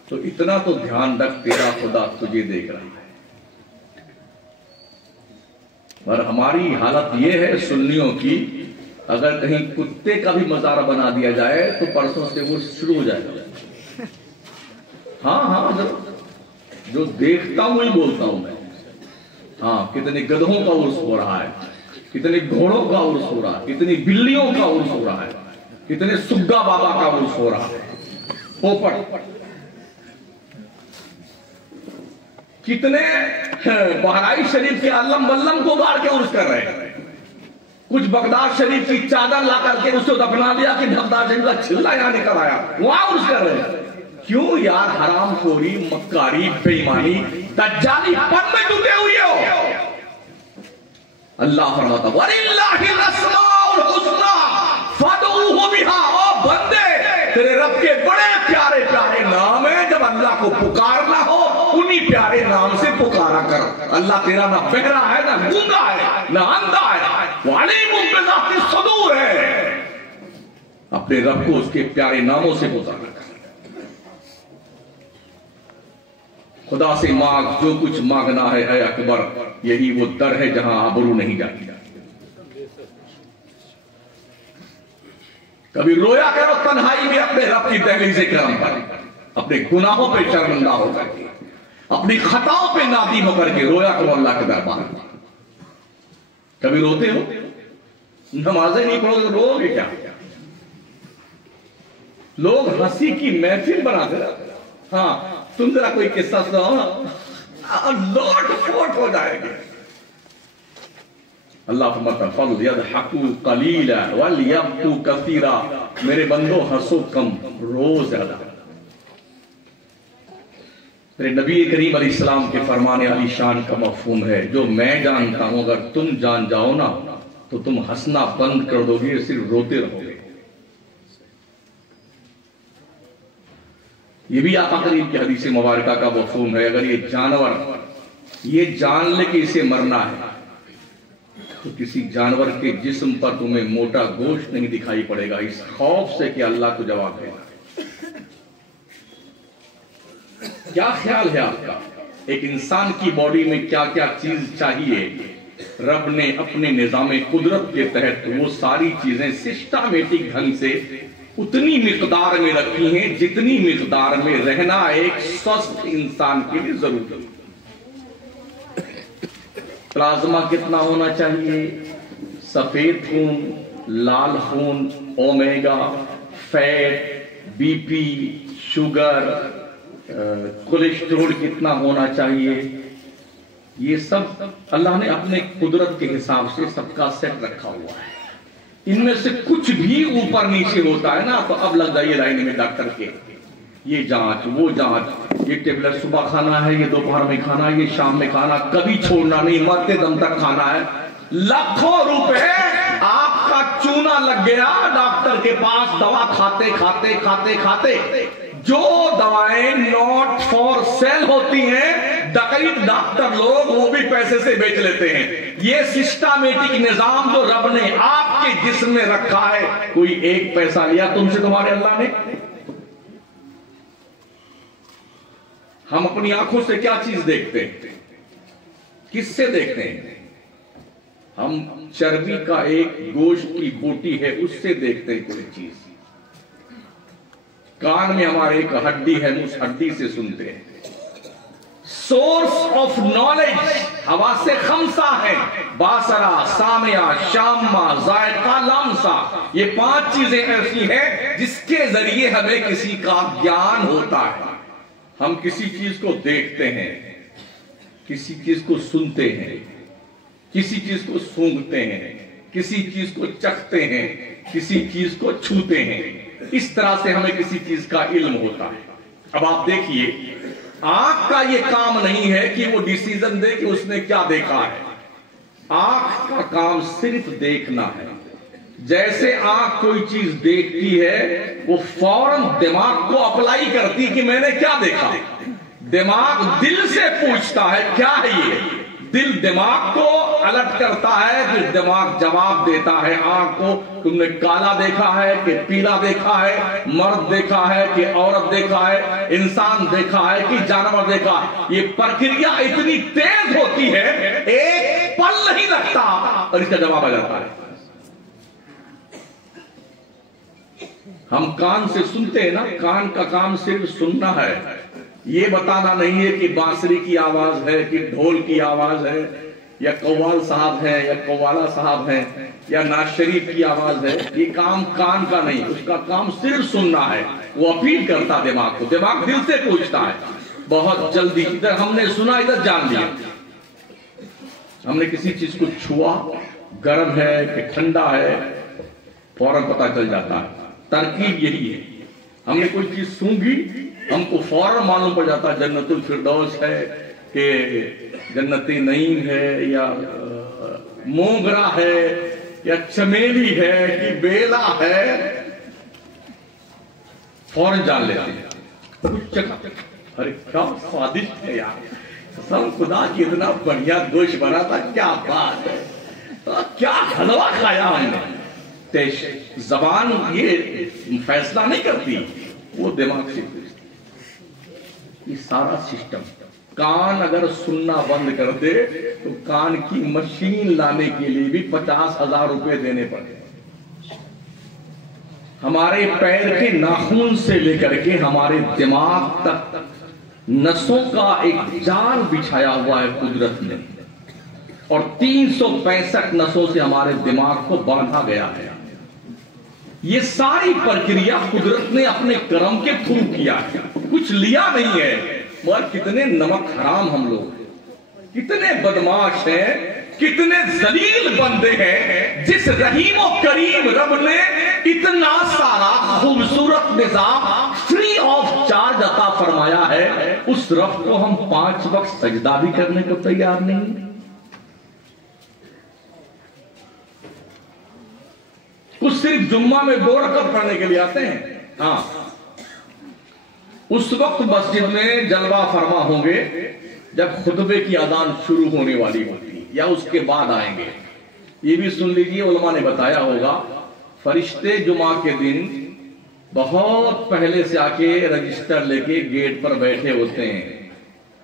तो इतना तो ध्यान रख, तेरा खुदा तुझे देख रहा है। और हमारी हालत यह है सुन्नियों की, अगर कहीं कुत्ते का भी मजारा बना दिया जाए तो परसों से वो शुरू हो जाएगा। हाँ, जो देखता हूं ही बोलता हूं मैं। हाँ, कितने गधों का उर्स हो रहा है, कितने घोड़ों का उर्स हो रहा है, कितनी बिल्लियों का उर्स हो रहा है। कितने सुग्गा बाबा का उर्स हो रहा है, पोपट, कितने बहराइच शरीफ के अल्लम बल्लम को गाड़ के उर्स कर रहे हैं, कुछ बगदाद शरीफ की चादर ला करके उसे दफना दिया कि बगदाद शरीफ का छिल्ला यहां निकल आया, वहां उर्स कर रहे हैं। क्यों यार? हरामखोरी, मक्कारी, बेईमानी, दज्जाली पन में डूबे हुए हो। अल्लाह फरमाता वलिल्लाहिल अस्माउल हुस्ना फदऊहु बिहा, ओ बंदे तेरे रब के बड़े प्यारे प्यारे नाम है, जब अल्लाह को पुकारना हो उन्हीं प्यारे नाम से पुकारा कर। अल्लाह तेरा ना बहरा है, ना गूंगा है, ना अंधा है, वालीमुम बिज़ाति सुदूर है। अपने रब को उसके प्यारे नामों से पुकारा कर। खुदा से मांग जो कुछ मांगना है अकबर, यही वो दर है जहां आबरू नहीं जाती। कभी रोया करो तन्हाई में अपने रब की दहलीज़े करम पर, अपने गुनाहों पे शर्मिंदा होकर के, अपनी खताओं पे नादीम होकर के रोया करो अल्लाह के दरबार में। कभी रोते हो? नमाजें नहीं पढ़ोगे तो रोओगे क्या? लोग हंसी की महफिल बनाते रहते। हाँ, तुम जरा कोई किस्सा सुनाओ, लोट फोट हो जाएंगे। अल्लाह फरमाता फल यदहकू कलीला वल यबकू कसीरा, मेरे बंदो हंसो कम, रो ज्यादा। मेरे नबी करीम अलैहिस्सलाम के फरमाने वाली शान का मफहूम है, जो मैं जानता हूं अगर तुम जान जाओ ना तो तुम हंसना बंद कर दोगे, सिर्फ रोते रहोगे। ये भी आका करीम की हदीस मुबारक का मफहूम है। अगर ये जानवर ये जान ले कि इसे मरना है तो किसी जानवर के जिस्म पर तुम्हें मोटा गोश्त नहीं दिखाई पड़ेगा, इस खौफ से कि अल्लाह को जवाब देगा। क्या ख्याल है आपका? एक इंसान की बॉडी में क्या क्या चीज चाहिए, रब ने अपने निजाम कुदरत के तहत वो सारी चीजें सिस्टमैटिक ढंग से उतनी मिकदार में रखी हैं जितनी मिकदार में रहना एक स्वस्थ इंसान के लिए जरूरी है। प्लाज्मा कितना होना चाहिए? सफेद खून, लाल खून, omega, fat, BP, sugar, cholesterol कितना होना चाहिए, ये सब अल्लाह ने अपने कुदरत के हिसाब से सबका सेट रखा हुआ है। इनमें से कुछ भी ऊपर नीचे होता है ना तो अब लग जाइए लाइन में डॉक्टर के, ये जांच वो जांच, ये टेबलेट सुबह खाना है, ये दोपहर में खाना है, ये शाम में खाना, कभी छोड़ना नहीं, मरते दम तक खाना है। लाखों रुपए आपका चूना लग गया डॉक्टर के पास दवा खाते खाते खाते खाते। जो दवाएं नॉट फॉर सेल होती हैं, डकैत डॉक्टर लोग वो भी पैसे से बेच लेते हैं। ये सिस्टमैटिक निजाम जो रब ने आपके जिस्म में रखा है, कोई एक पैसा लिया तुमसे तुम्हारे अल्लाह ने? हम अपनी आंखों से क्या चीज देखते हैं, किससे देखते हैं? हम चर्बी का एक गोश्त की बोटी है उससे देखते हैं कोई चीज। कान में हमारे एक हड्डी है, उस हड्डी से सुनते हैं। सोर्स ऑफ नॉलेज हवा से खमसा है, बासरा, सामिया, शामा, जायका, लामसा। ये 5 चीजें ऐसी हैं जिसके जरिए हमें किसी का ज्ञान होता है। हम किसी चीज को देखते हैं, किसी चीज को सुनते हैं, किसी चीज को सूंघते हैं, किसी चीज को चखते हैं, किसी चीज को छूते हैं। इस तरह से हमें किसी चीज का इल्म होता है। अब आप देखिए, आंख का यह काम नहीं है कि वो डिसीजन दे कि उसने क्या देखा है। आंख का काम सिर्फ देखना है। जैसे आंख कोई चीज देखती है वो फौरन दिमाग को अप्लाई करती कि मैंने क्या देखा। दिमाग दिल से पूछता है क्या है ये, दिल दिमाग को अलर्ट करता है, फिर दिमाग जवाब देता है आंख को, तुमने काला देखा है कि पीला देखा है, मर्द देखा है कि औरत देखा है, इंसान देखा है कि जानवर देखा। ये प्रक्रिया इतनी तेज होती है, एक पल नहीं लगता और इसका जवाब आ जाता है। हम कान से सुनते हैं ना, कान का काम सिर्फ सुनना है, ये बताना नहीं है कि बांसुरी की आवाज है कि ढोल की आवाज है या कव्वाल साहब हैं या कव्वाला साहब हैं या नाज शरीफ की आवाज है, ये काम कान का नहीं, उसका काम सिर्फ सुनना है। वो अपील करता दिमाग को, दिमाग दिल से पूछता है। बहुत जल्दी इधर हमने सुना, इधर जान लिया। हमने किसी चीज को छुआ, गर्म है कि ठंडा है, फौरन पता चल जाता है। तरकीब यही है। हमने कोई चीज सूंघी, हमको फौरन मालूम पड़ जाता है जन्नतुल फिरदौस है कि जन्नती नईम है या मोगरा है या चमेली है कि बेला है, फौरन जान लेते हैं। अरे क्या स्वादिष्ट है यार, सब खुदा की इतना बढ़िया गोश्त बना था, क्या बात है, क्या हलवा खाया हमने। जबान ये फैसला नहीं करती, वो दिमाग से ये सारा सिस्टम। कान अगर सुनना बंद कर दे तो कान की मशीन लाने के लिए भी 50,000 रुपए देने पड़े। हमारे पैर के नाखून से लेकर के हमारे दिमाग तक नसों का एक जाल बिछाया हुआ है कुदरत ने, और 365 नसों से हमारे दिमाग को बांधा गया है। ये सारी प्रक्रिया कुदरत ने अपने कर्म के थ्रू किया है, कुछ लिया नहीं है। मगर कितने नमक हराम हम लोग, कितने बदमाश हैं, कितने जलील बंदे हैं। जिस रहीम और करीम रब ने इतना सारा खूबसूरत निजाम फ्री ऑफ चार्ज अता फरमाया है, उस रब को हम 5 वक्त सजदा भी करने को तैयार नहीं। कुछ सिर्फ जुम्मा में 2 रकअत पढ़ने के लिए आते हैं। हाँ, उस वक्त मस्जिद में जलवा फरमा होंगे जब खुतबे की अजान शुरू होने वाली होती, या उसके बाद आएंगे। ये भी सुन लीजिए, उलमा ने बताया होगा, फरिश्ते जुमा के दिन बहुत पहले से आके रजिस्टर लेके गेट पर बैठे होते हैं।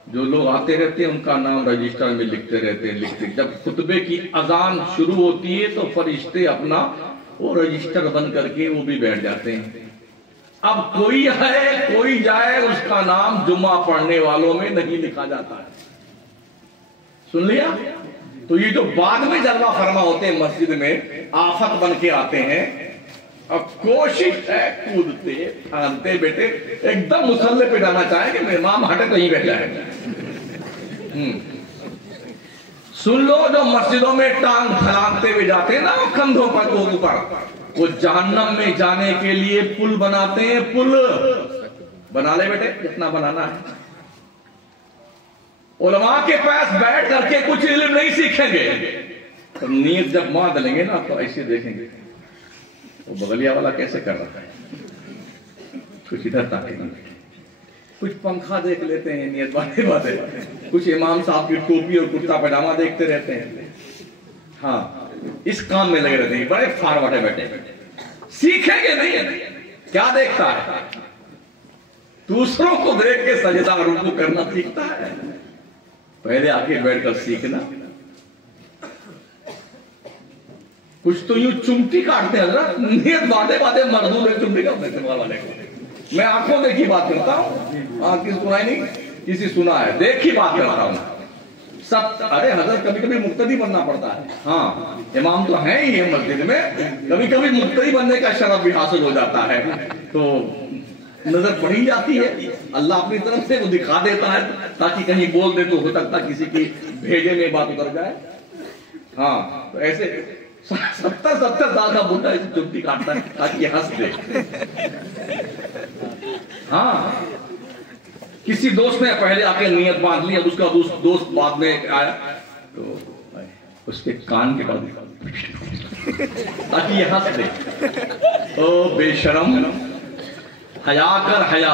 जो लोग आते रहते हैं उनका नाम रजिस्टर में लिखते रहते हैं, जब खुतबे की अजान शुरू होती है तो फरिश्ते अपना वो रजिस्टर बंद करके वो भी बैठ जाते हैं। अब कोई है कोई जाए, उसका नाम जुम्मा पढ़ने वालों में नहीं लिखा जाता है। सुन लिया? तो ये जो बाद में जलवा फरमा होते हैं मस्जिद में, आफत बन के आते हैं। अब कोशिश है कूदते फांदते बेटे एकदम मुसल्ले पे डालना चाहेंगे, मेरे इमाम हटे तो ही बैठ जाएगा। सुन लो, जो मस्जिदों में टांग फैलाते हुए जाते हैं ना कंधों पर को ऊपर, वो जहन्नम में जाने के लिए पुल बनाते हैं। पुल बना ले बेटे जितना बनाना है। उलमा के पास बैठ करके कुछ इल्म नहीं सीखेंगे, तो नीयत जब बांध लेंगे ना तो ऐसे देखेंगे वो बगलिया वाला कैसे कर रहा है, कुछ इधर ताकेंगे, कुछ पंखा देख लेते हैं नियत बातें, कुछ इमाम साहब की टोपी और कुर्ता पैजामा देखते रहते हैं। हाँ, इस काम में लगे रहते हैं, बड़े फारवर्ड है बैठे, सीखेंगे नहीं। क्या देखता है? दूसरों को देख के सजदा रुकू करना सीखता है। पहले आके बैठकर सीखना। कुछ तो यूं चुमटी काटते हैं ना, नियत बातें मर्दों ने चुमटी काटते वाले को। मैं आंखों देखी बात करता हूँ, किसी सुनाई नहीं, किसी सुना है, देखी बात करता हूँ सब। अरे हजरत कभी कभी मुक्तदी बनना पड़ता है। हाँ, इमाम तो है ही है मस्जिद में, कभी कभी मुक्तदी बनने का शरफ भी हासिल हो जाता है, तो नजर पड़ी जाती है। अल्लाह अपनी तरफ से वो दिखा देता है ताकि कहीं बोल दे तो हो सकता किसी की भेजे में बात उतर जाए। हाँ, तो ऐसे 70 साल का बुढ़ा ऐसे चुप्पी काटता है ताकि हंस दे। हाँ, किसी दोस्त ने पहले आके नियत बांध ली, अब उसका दोस्त बाद में आया तो उसके कान के पास ताकि ये हंस दे। ओ बेशरम, हया कर हया।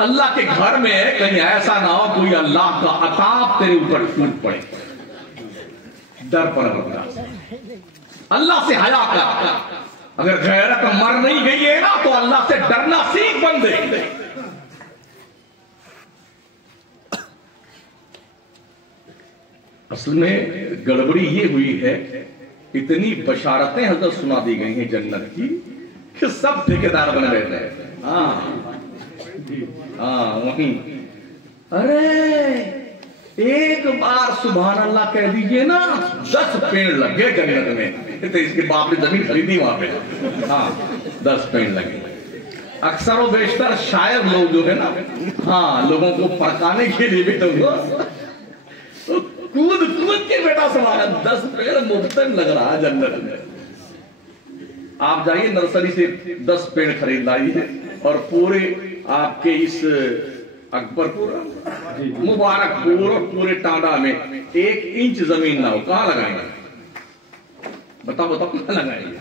अल्लाह के घर में कहीं ऐसा ना हो कोई अल्लाह का अताब तेरे ऊपर टूट पड़े। डर पर अल्लाह से हया कर। अगर गैरत मर नहीं गई है ना तो अल्लाह से डरना सीख बंदे। असल में गड़बड़ी ये हुई है, इतनी बशारतें हजरत सुना दी गई हैं जन्नत की कि सब ठेकेदार बने रहते हैं। हाँ, वहीं अरे एक बार सुभान अल्लाह कह दीजिए ना, 10 पेड़ लग गए जन्नत में। तो इसके बाप ने जमीन खरीदी वहां पे। हाँ, 10 पेड़ लगे। अक्सर और बेशतर शायर लोग जो है ना, हाँ, लोगों को पकाने के लिए भी तो कूद कूद के बेटा समाया 10 पेड़ मुफ्त में लग रहा है जन्नत में। आप जाइए नर्सरी से 10 पेड़ खरीद लाइए और पूरे आपके इस अकबरपुर, मुबारकपुर और पूरे टांडा में 1 इंच जमीन ना हो, कहां लगाएंगे? बताओ बताओ, कहां लगाएंगे?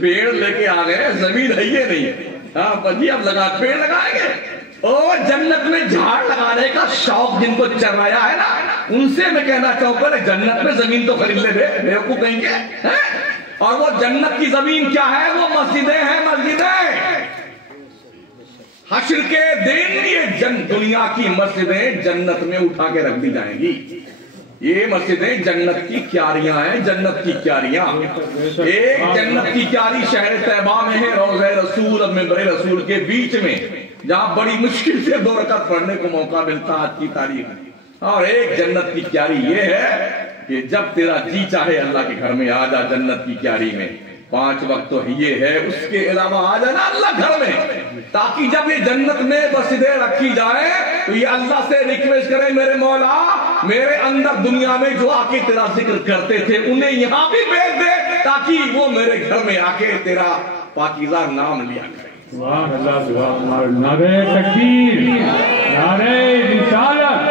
पेड़ लेके आ गए, जमीन है ये नहीं है। हाँ पति अब लगा पेड़ लगाएंगे। ओ जन्नत में झाड़ लगाने का शौक जिनको चढ़ाया है ना, उनसे मैं कहना चाहूंगा जन्नत में जमीन तो खरीद ले बेवकूफ कहेंगे। और वो जन्नत की जमीन क्या है? वो मस्जिदें हैं, मस्जिदें। हश्र के दिन ये दुनिया की मस्जिदें जन्नत में उठा के रख दी जाएंगी। ये मस्जिदें जन्नत की क्यारियां हैं, जन्नत की क्यारियां। एक जन्नत की क्यारी शहर तैबा में है, रोज़े रसूल और मिंबर रसूल के बीच में, जहां बड़ी मुश्किल से 2 रकात पढ़ने को मौका मिलता आज की तारीख में। और एक जन्नत की क्यारी ये है कि जब तेरा जी चाहे अल्लाह के घर में आ जा, जन्नत की क्यारी में 5 वक्त तो ये है, उसके अलावा आ जाना अल्लाह घर में, ताकि जब ये जन्नत में मस्जिदें रखी जाए तो ये अल्लाह से रिक्वेस्ट करे, मेरे मौला मेरे अंदर दुनिया में जो आके तेरा जिक्र करते थे उन्हें यहां भी भेज दे, ताकि वो मेरे घर में आके तेरा पाकीज़ा नाम लिया करे। नारे तकबीर, नारे रिसालत,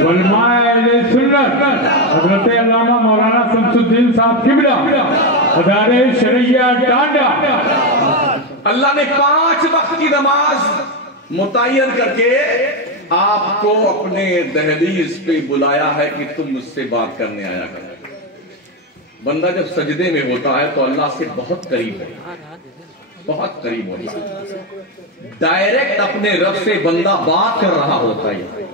उलमाए सुन्नत, हज़रत अल्लामा मौलाना शमसुद्दीन साहब किबला, अदारे शरिया टांडा। अल्लाह ने 5 वक्त की नमाज मुतय्यन करके आपको अपने दहलीज पे बुलाया है कि तुम मुझसे बात करने आया कर। बंदा जब सजदे में होता है तो अल्लाह से बहुत करीब है, बहुत करीब होता है। डायरेक्ट अपने रब से बंदा बात कर रहा होता है।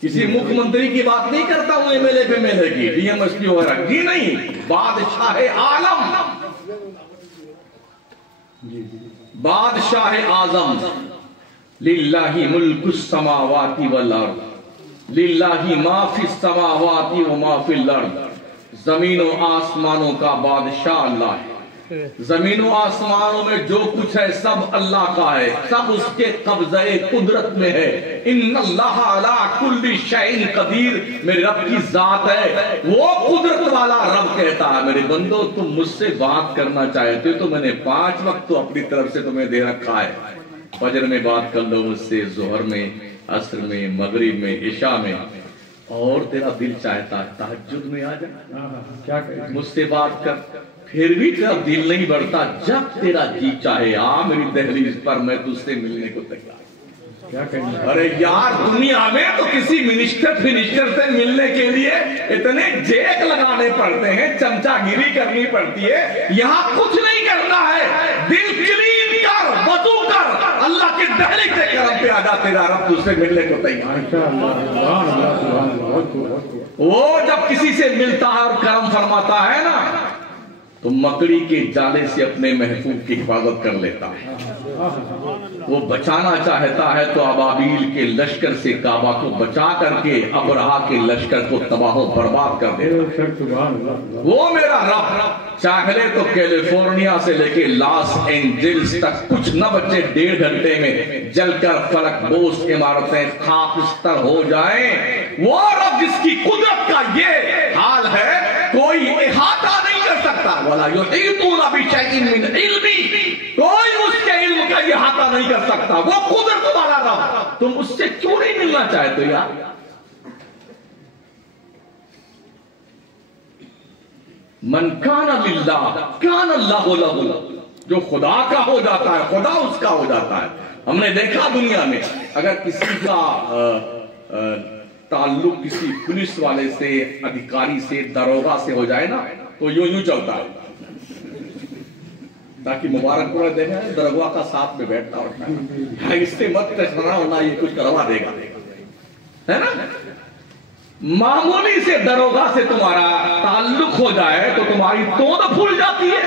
किसी मुख्यमंत्री की बात नहीं करता हूं, एमएलए पे मेले की, डीएमएसपी वगैरह की नहीं, बादशाह आलम, बादशाह आजम। लिल्लाहि मुल्कुस समावाति वल अर्द, लिल्लाहि मा फिस समावाति व मा फिल अर्द। जमीनों आसमानों का बादशाह अल्लाह है। जमीनों आसमानों में जो कुछ है सब अल्लाह का है, सब उसके कब्ज़े कुदरत में है। इन्नल्लाह अला कुल्ली शैइन कदीर, मेरे रब की जात है, वो कुदरत वाला रब कहता है, मेरे बंदो तुम मुझसे बात करना चाहते हो तो मैंने 5 वक्त तो अपनी तरफ से तुम्हें दे रखा है। फजर में बात कर लो मुझसे, जोहर में, असर में, मगरिब में, इशा में, और तेरा दिल चाहता है तहज्जुद में आ जा, क्या मुझसे बात कर, फिर भी तेरा दिल नहीं बढ़ता, जब तेरा जी चाहे आ मेरी दहलीज पर, मैं तुझसे मिलने को तैयार। क्या कहेंगे? अरे यार दुनिया में तो किसी मिनिस्टर से मिलने के लिए इतने जेक लगाने पड़ते हैं, चमचागिरी करनी पड़ती है, यहाँ कुछ नहीं करना है, दिल क्लीन कर, वज़ू कर, अल्लाह की दहलीज से करम पे आ जा, तेरा रब तुझसे मिलने को तैयार। वो जब किसी से मिलता है और करम फरमाता है ना, तो मकड़ी के जाले से अपने महफूज की हिफाजत कर लेता है। वो बचाना चाहता है तो अबाबील के लश्कर से काबा को बचा करके अबरहा के लश्कर को तबाह बर्बाद कर देता है। वो मेरा रब चाहे तो कैलिफोर्निया से लेके लॉस एंजल्स तक कुछ न बचे 1.5 घंटे में जलकर फलक बोस इमारतें खाकस्तर हो जाएं। वो रब जिसकी कुदरत का ये हाल है, कोई इहाता नहीं कर सकता। वाला युहीतूना बिशैइन मिन इल्मी, कोई उसके इल्म का इहाता नहीं कर सकता। वो कुदरत वाला रब, तुम उससे क्यों नहीं मिलना चाहते यार? मन काना लिल्लाह काना अल्लाहु लहू, जो खुदा का हो जाता है खुदा उसका हो जाता है। हमने देखा दुनिया में अगर किसी का ताल्लुक किसी पुलिस वाले से, अधिकारी से, दरोगा से हो जाए ना, तो यूं चलता है, ताकि मुबारकपुर देखा है दरोगा का साथ में बैठता होता है, इससे मत टचना होना, ये कुछ करवा देगा, है ना। मामूली से दरोगा से तुम्हारा ताल्लुक हो जाए तो तुम्हारी तोंद फूल जाती है,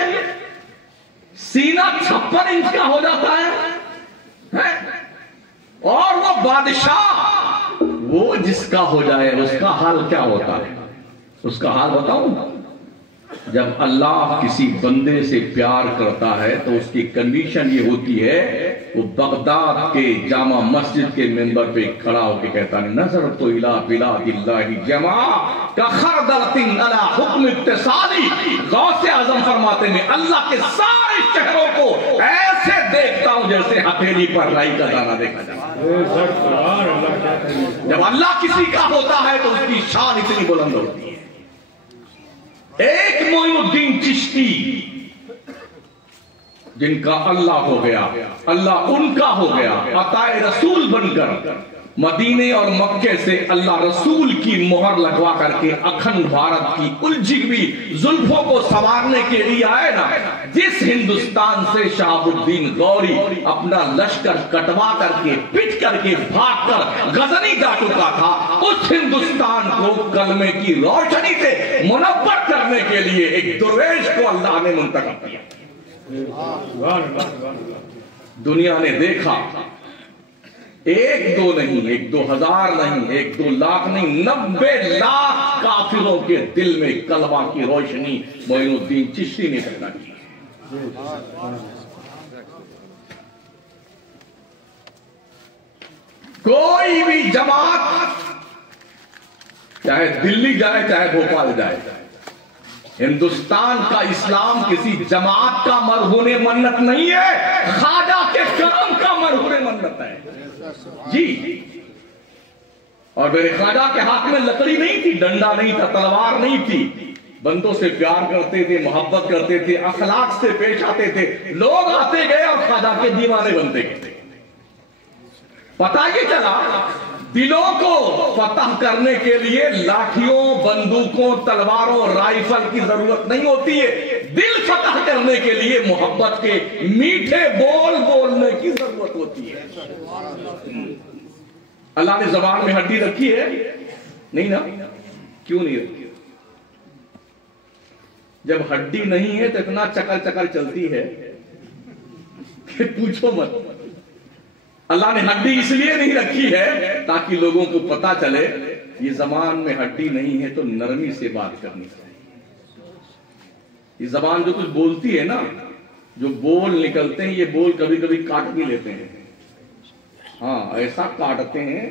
सीना 56 इंच का हो जाता है? और वो बादशाह, वो जिसका हो जाए उसका हाल क्या होता है? उसका हाल बताऊं? जब अल्लाह किसी बंदे से प्यार करता है तो उसकी कंडीशन ये होती है, वो बगदाद के जामा मस्जिद के मेंबर पे खड़ा होकर कहता है, नजर तो इला बिलादिल्लाहि जमा का खरदलतिन अला हुक्म इत्तिसाली। गौसे आजम फरमाते हैं, अल्लाह के सारे शहरों को ऐसे देखता हूं जैसे हथेली पर राई का दाना देखा जाता है। जब अल्लाह किसी का होता है तो उसकी शान इतनी बुलंद होती है। एक मोइनुद्दीन चिश्ती, जिनका अल्लाह हो गया, अल्लाह उनका हो गया, अताए रसूल बनकर मदीने और मक्के से अल्लाह रसूल की मोहर लगवा करके अखंड भारत की उलझी हुई जुल्फों को संवारने के लिए आए ना। जिस हिंदुस्तान से शहाबुद्दीन गौरी अपना लश्कर कटवा करके पिट करके भाग कर गजनी जा चुका था, उस हिंदुस्तान को कलमे की रोशनी से मुनव्वर करने के लिए एक दुर्वेश को अल्लाह ने मुंतखब किया। दुनिया ने देखा, एक दो नहीं, एक 2000 नहीं, एक 2 लाख नहीं, 90 लाख काफिरों के दिल में कलमा की रोशनी मोइनुद्दीन चिश्ती ने पैदा की। कोई भी जमात, चाहे दिल्ली जाए चाहे भोपाल जाए, हिंदुस्तान का इस्लाम किसी जमात का मरहूने मन्नत नहीं है, ख्वाजा के करम का मरहूने मन्नत है जी। और मेरे ख्वाजा के हाथ में लकड़ी नहीं थी, डंडा नहीं था, तलवार नहीं थी। बंदों से प्यार करते थे, मोहब्बत करते थे, अखलाक से पेश आते थे। लोग आते गए और ख्वाजा के दीवाने बनते गए। पता ये चला, दिलों को फतह करने के लिए लाठियों, बंदूकों, तलवारों, राइफल की जरूरत नहीं होती है। दिल फतह करने के लिए मोहब्बत के मीठे बोल बोलने की जरूरत होती है। अल्लाह ने जबान में हड्डी रखी है? नहीं ना? क्यों नहीं रखी? जब हड्डी नहीं है तो इतना चकर चकर चलती है कि पूछो मत। अल्लाह ने हड्डी इसलिए नहीं रखी है ताकि लोगों को पता चले ये जबान में हड्डी नहीं है तो नरमी से बात करनी चाहिए। ये जबान जो कुछ बोलती है ना, जो बोल निकलते हैं, ये बोल कभी कभी काट भी लेते हैं। हाँ, ऐसा काटते हैं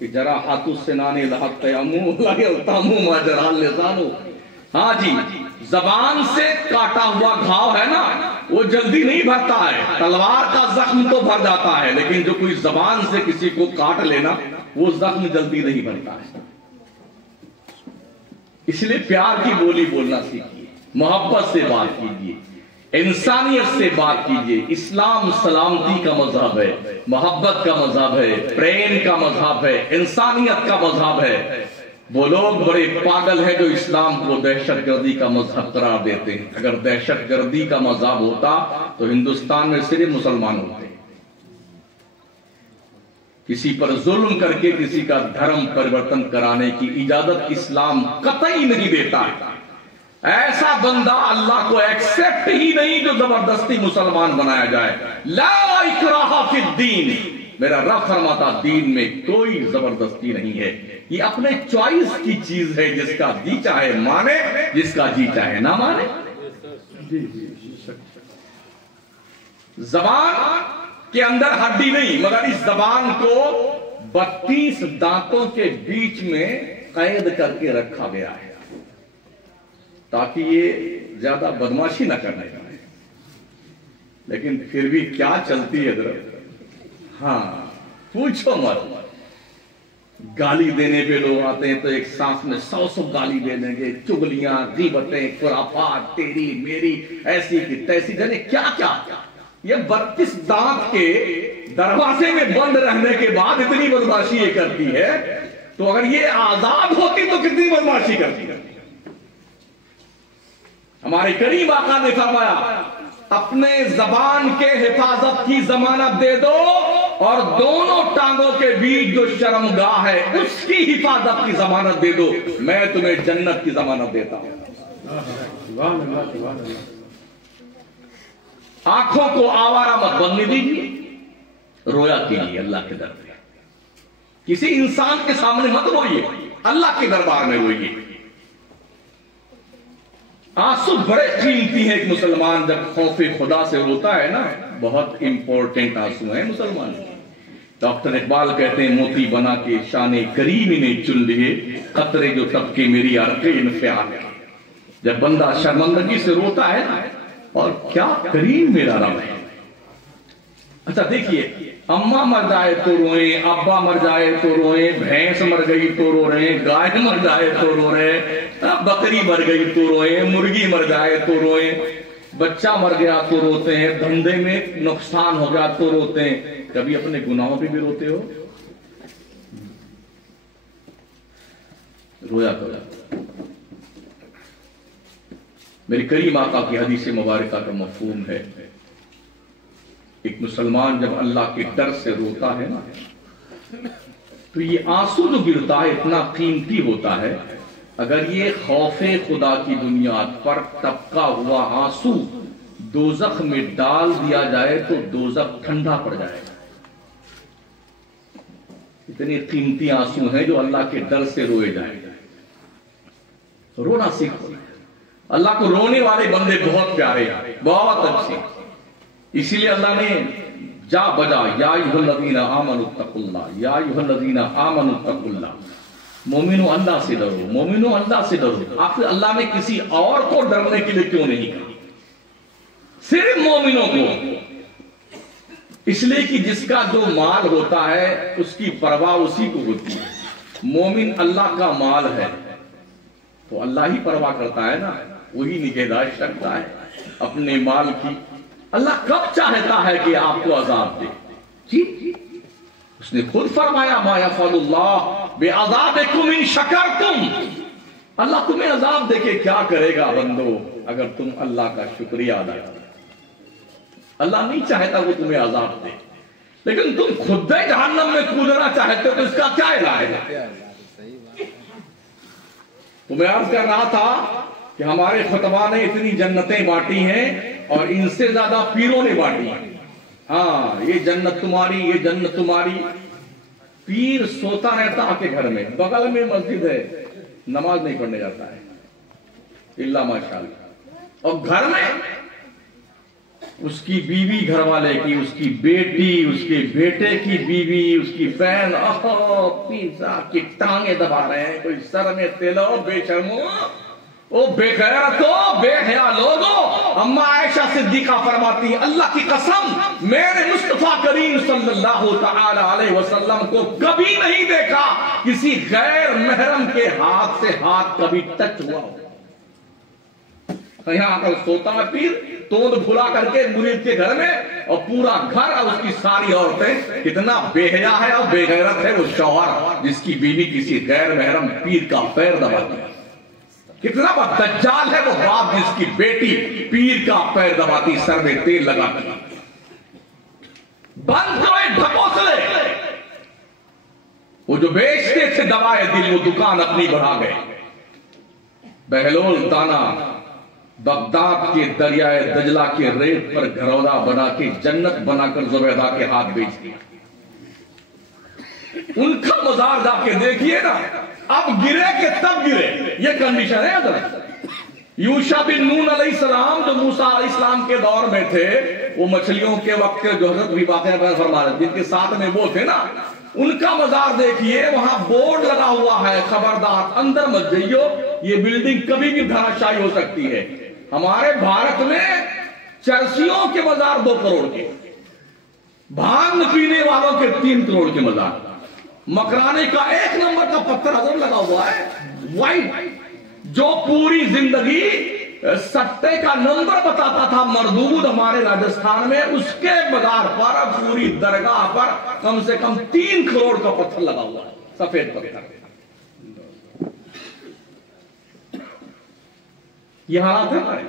कि जरा हाथों से नाने लहू। हाँ जी, जबान से काटा हुआ घाव है ना, वो जल्दी नहीं भरता है। तलवार का जख्म तो भर जाता है, लेकिन जो कोई जबान से किसी को काट लेना, वो जख्म जल्दी नहीं भरता है। इसलिए प्यार की बोली बोलना सीखिए, मोहब्बत से बात कीजिए, इंसानियत से बात कीजिए। इस्लाम सलामती का मजहब है, मोहब्बत का मजहब है, प्रेम का मजहब है, इंसानियत का मजहब है। वो लोग बड़े पागल हैं जो इस्लाम को दहशतगर्दी का मजहब करार देते हैं। अगर दहशतगर्दी का मजहब होता तो हिंदुस्तान में सिर्फ मुसलमान होते। किसी पर जुल्म करके किसी का धर्म परिवर्तन कराने की इजाजत इस्लाम कतई नहीं देता है। ऐसा बंदा अल्लाह को एक्सेप्ट ही नहीं जो जबरदस्ती मुसलमान बनाया जाए। ला इकराहा फिद्दीन, मेरा रब फरमाता दीन में कोई जबरदस्ती नहीं है। ये अपने चॉइस की चीज है, जिसका जी चाहे माने, जिसका जी चाहे ना माने। जबान के अंदर हड्डी नहीं, मगर इस जबान को 32 दांतों के बीच में कैद करके रखा गया है ताकि ये ज्यादा बदमाशी ना करने पाए। लेकिन फिर भी क्या चलती है इधर। हाँ, पूछो मत। गाली देने पे लोग आते हैं तो एक सांस में 100 गाली दे देंगे। चुगलियां, गीबतें, खुराफात, तेरी मेरी, ऐसी की तैसी, जाने क्या क्या। ये 32 दांत के दरवाजे में बंद रहने के बाद इतनी बदमाशी ये करती है, तो अगर ये आजाद होती तो कितनी बदमाशी करती है। हमारे करीम आका ने फरमाया, अपने जबान के हिफाजत की जमानत दे दो और दोनों टांगों के बीच जो शर्मगाह है उसकी हिफाजत की जमानत दे दो, मैं तुम्हें जन्नत की जमानत देता हूं। आंखों को आवारा मत बनने दीजिए, रोया कीजिए अल्लाह के दर में। किसी इंसान के सामने मत रोइए, अल्लाह के दरबार में रोइए। आंसू बड़े कीमती हैं। एक मुसलमान जब खौफे खुदा से रोता है ना, बहुत इंपॉर्टेंट आंसू है मुसलमान। डॉक्टर इकबाल कहते हैं, मोती बना के शाने करीम ने चुन लिए, कतरे जो तबके मेरी अर्के इनफ़ियाल। जब बंदा शर्मंदगी से रोता है ना, और क्या करीम मेरा रब है। अच्छा देखिए, अम्मा मर जाए तो रोए, अब्बा मर जाए तो रोए, भैंस मर गई तो रो रहे, गाय मर जाए तो रो रहे, बकरी मर गई तो रोए, मुर्गी मर जाए तो रोए, बच्चा मर गया तो रोते हैं, धंधे में नुकसान हो गया तो रोते हैं। कभी अपने गुनाहों पे भी रोते हो? रोया करो। मेरी करीम आका की हदीस मुबारका का मफहूम है, एक मुसलमान जब अल्लाह के डर से रोता है ना, तो ये आंसू जो गिरता है इतना कीमती होता है। अगर ये खौफे खुदा की बुनियाद पर टपका हुआ आंसू दोजख में डाल दिया जाए तो दोजख ठंडा पड़ जाएगा। इतने कीमती आंसू हैं जो अल्लाह के डर से रोए जाएंगे। रोना सीखो। अल्लाह को रोने वाले बंदे बहुत प्यारे हैं, बहुत अच्छे। इसीलिए अल्लाह ने जा बजा, या अय्युहल्लज़ीना आमनुत्तकुल्लाह, या अय्युहल्लज़ीना आमनुत्तकुल्लाह। मोमिनो अल्लाह से डरो, मोमिनो अल्लाह से डरो। आखिर अल्लाह ने किसी और को डरने के लिए क्यों नहीं कहा, सिर्फ मोमिनों को? इसलिए कि जिसका जो माल होता है उसकी परवाह उसी को होती है। मोमिन अल्लाह का माल है तो अल्लाह ही परवाह करता है ना, वही निगहदाश्त करता है अपने माल की। अल्लाह कब चाहता है कि आपको अजाब दे? जी, उसने खुद फरमाया, मा यफ़अलुल्लाह बिअज़ाबिकुम इन शकरतुम। अल्लाह तुम्हें अजाब देके क्या करेगा बंदो, अगर तुम अल्लाह का शुक्रिया अदा करो। अल्लाह नहीं चाहता वो तुम्हें अजाब दे, लेकिन तुम खुद जहन्नम में कूदना चाहते हो तो इसका क्या इलाज है? तो मैं अर्ज कर रहा था कि हमारे खुतबा ने इतनी जन्नतें बांटी हैं और इनसे ज्यादा पीरों ने बांटी हैं। हाँ, ये जन्नत तुम्हारी, ये जन्नत तुम्हारी। पीर सोता रहता आपके घर में, बगल में मस्जिद है, नमाज नहीं पढ़ने जाता है इल्ला माशाअल्लाह। और घर में उसकी बीवी घर वाले की, उसकी बेटी, उसके बेटे की बीवी, उसकी बहन, पीर साहब की टांगे दबा रहे हैं, कोई सर में तेलो, बेशर्मो, ओ बेगैरतो, बेहया लोगो। अम्मा आयशा सिद्दीका फरमाती है, अल्लाह की कसम मेरे मुस्तफा करीम सल्लल्लाहु तआला अलैहि वसल्लम को कभी नहीं देखा किसी गैर महरम के हाथ से हाथ कभी टच हुआ हो। यहां आकर सोता है पीर, तोंद फुला करके मुरीद के घर में, और पूरा घर और उसकी सारी औरतें। कितना बेहया है और बेगैरत है वो शौहर जिसकी बीवी किसी गैर महरम पीर का पैर दबाती है। कितना दज्जाल है वो बाप जिसकी बेटी पीर का पैर दबाती, सर में तेल लगाती। बंद करो ढकोसले। वो जो बेचते थे दवाए दिल, वो दुकान अपनी बढ़ा गए। बहलोल ताना बगदाद के दरियाए दजला के रेत पर घरौदा बना के जन्नत बनाकर जुबैदा के हाथ बेच दिया। उनका मजार जाके देखिए ना, अब गिरे के तब गिरे, ये कंडीशन है। अगर यूशा बिन नून अलैहिस्सलाम जो मूसा अलैहिस्सलाम के दौर में थे, वो मछलियों के वक्त के जो हजरत भी वाक़या बयान फरमा रहे, जिनके साथ में वो थे ना, उनका मजार देखिए, वहां बोर्ड लगा हुआ है, खबरदार अंदर मत जाइयो, ये बिल्डिंग कभी भी धराशायी हो सकती है। हमारे भारत में चरसियों के मजार 2 करोड़ के, भांग पीने वालों के 3 करोड़ के मजार, मकराने का 1 नंबर का पत्थर अजम लगा हुआ है वाइट, जो पूरी जिंदगी सट्टे का नंबर बताता था मरदूद हमारे राजस्थान में, उसके मजार पर पूरी दरगाह पर कम से कम 3 करोड़ का पत्थर लगा हुआ है, सफेद पत्थर। ये हालात है हमारे,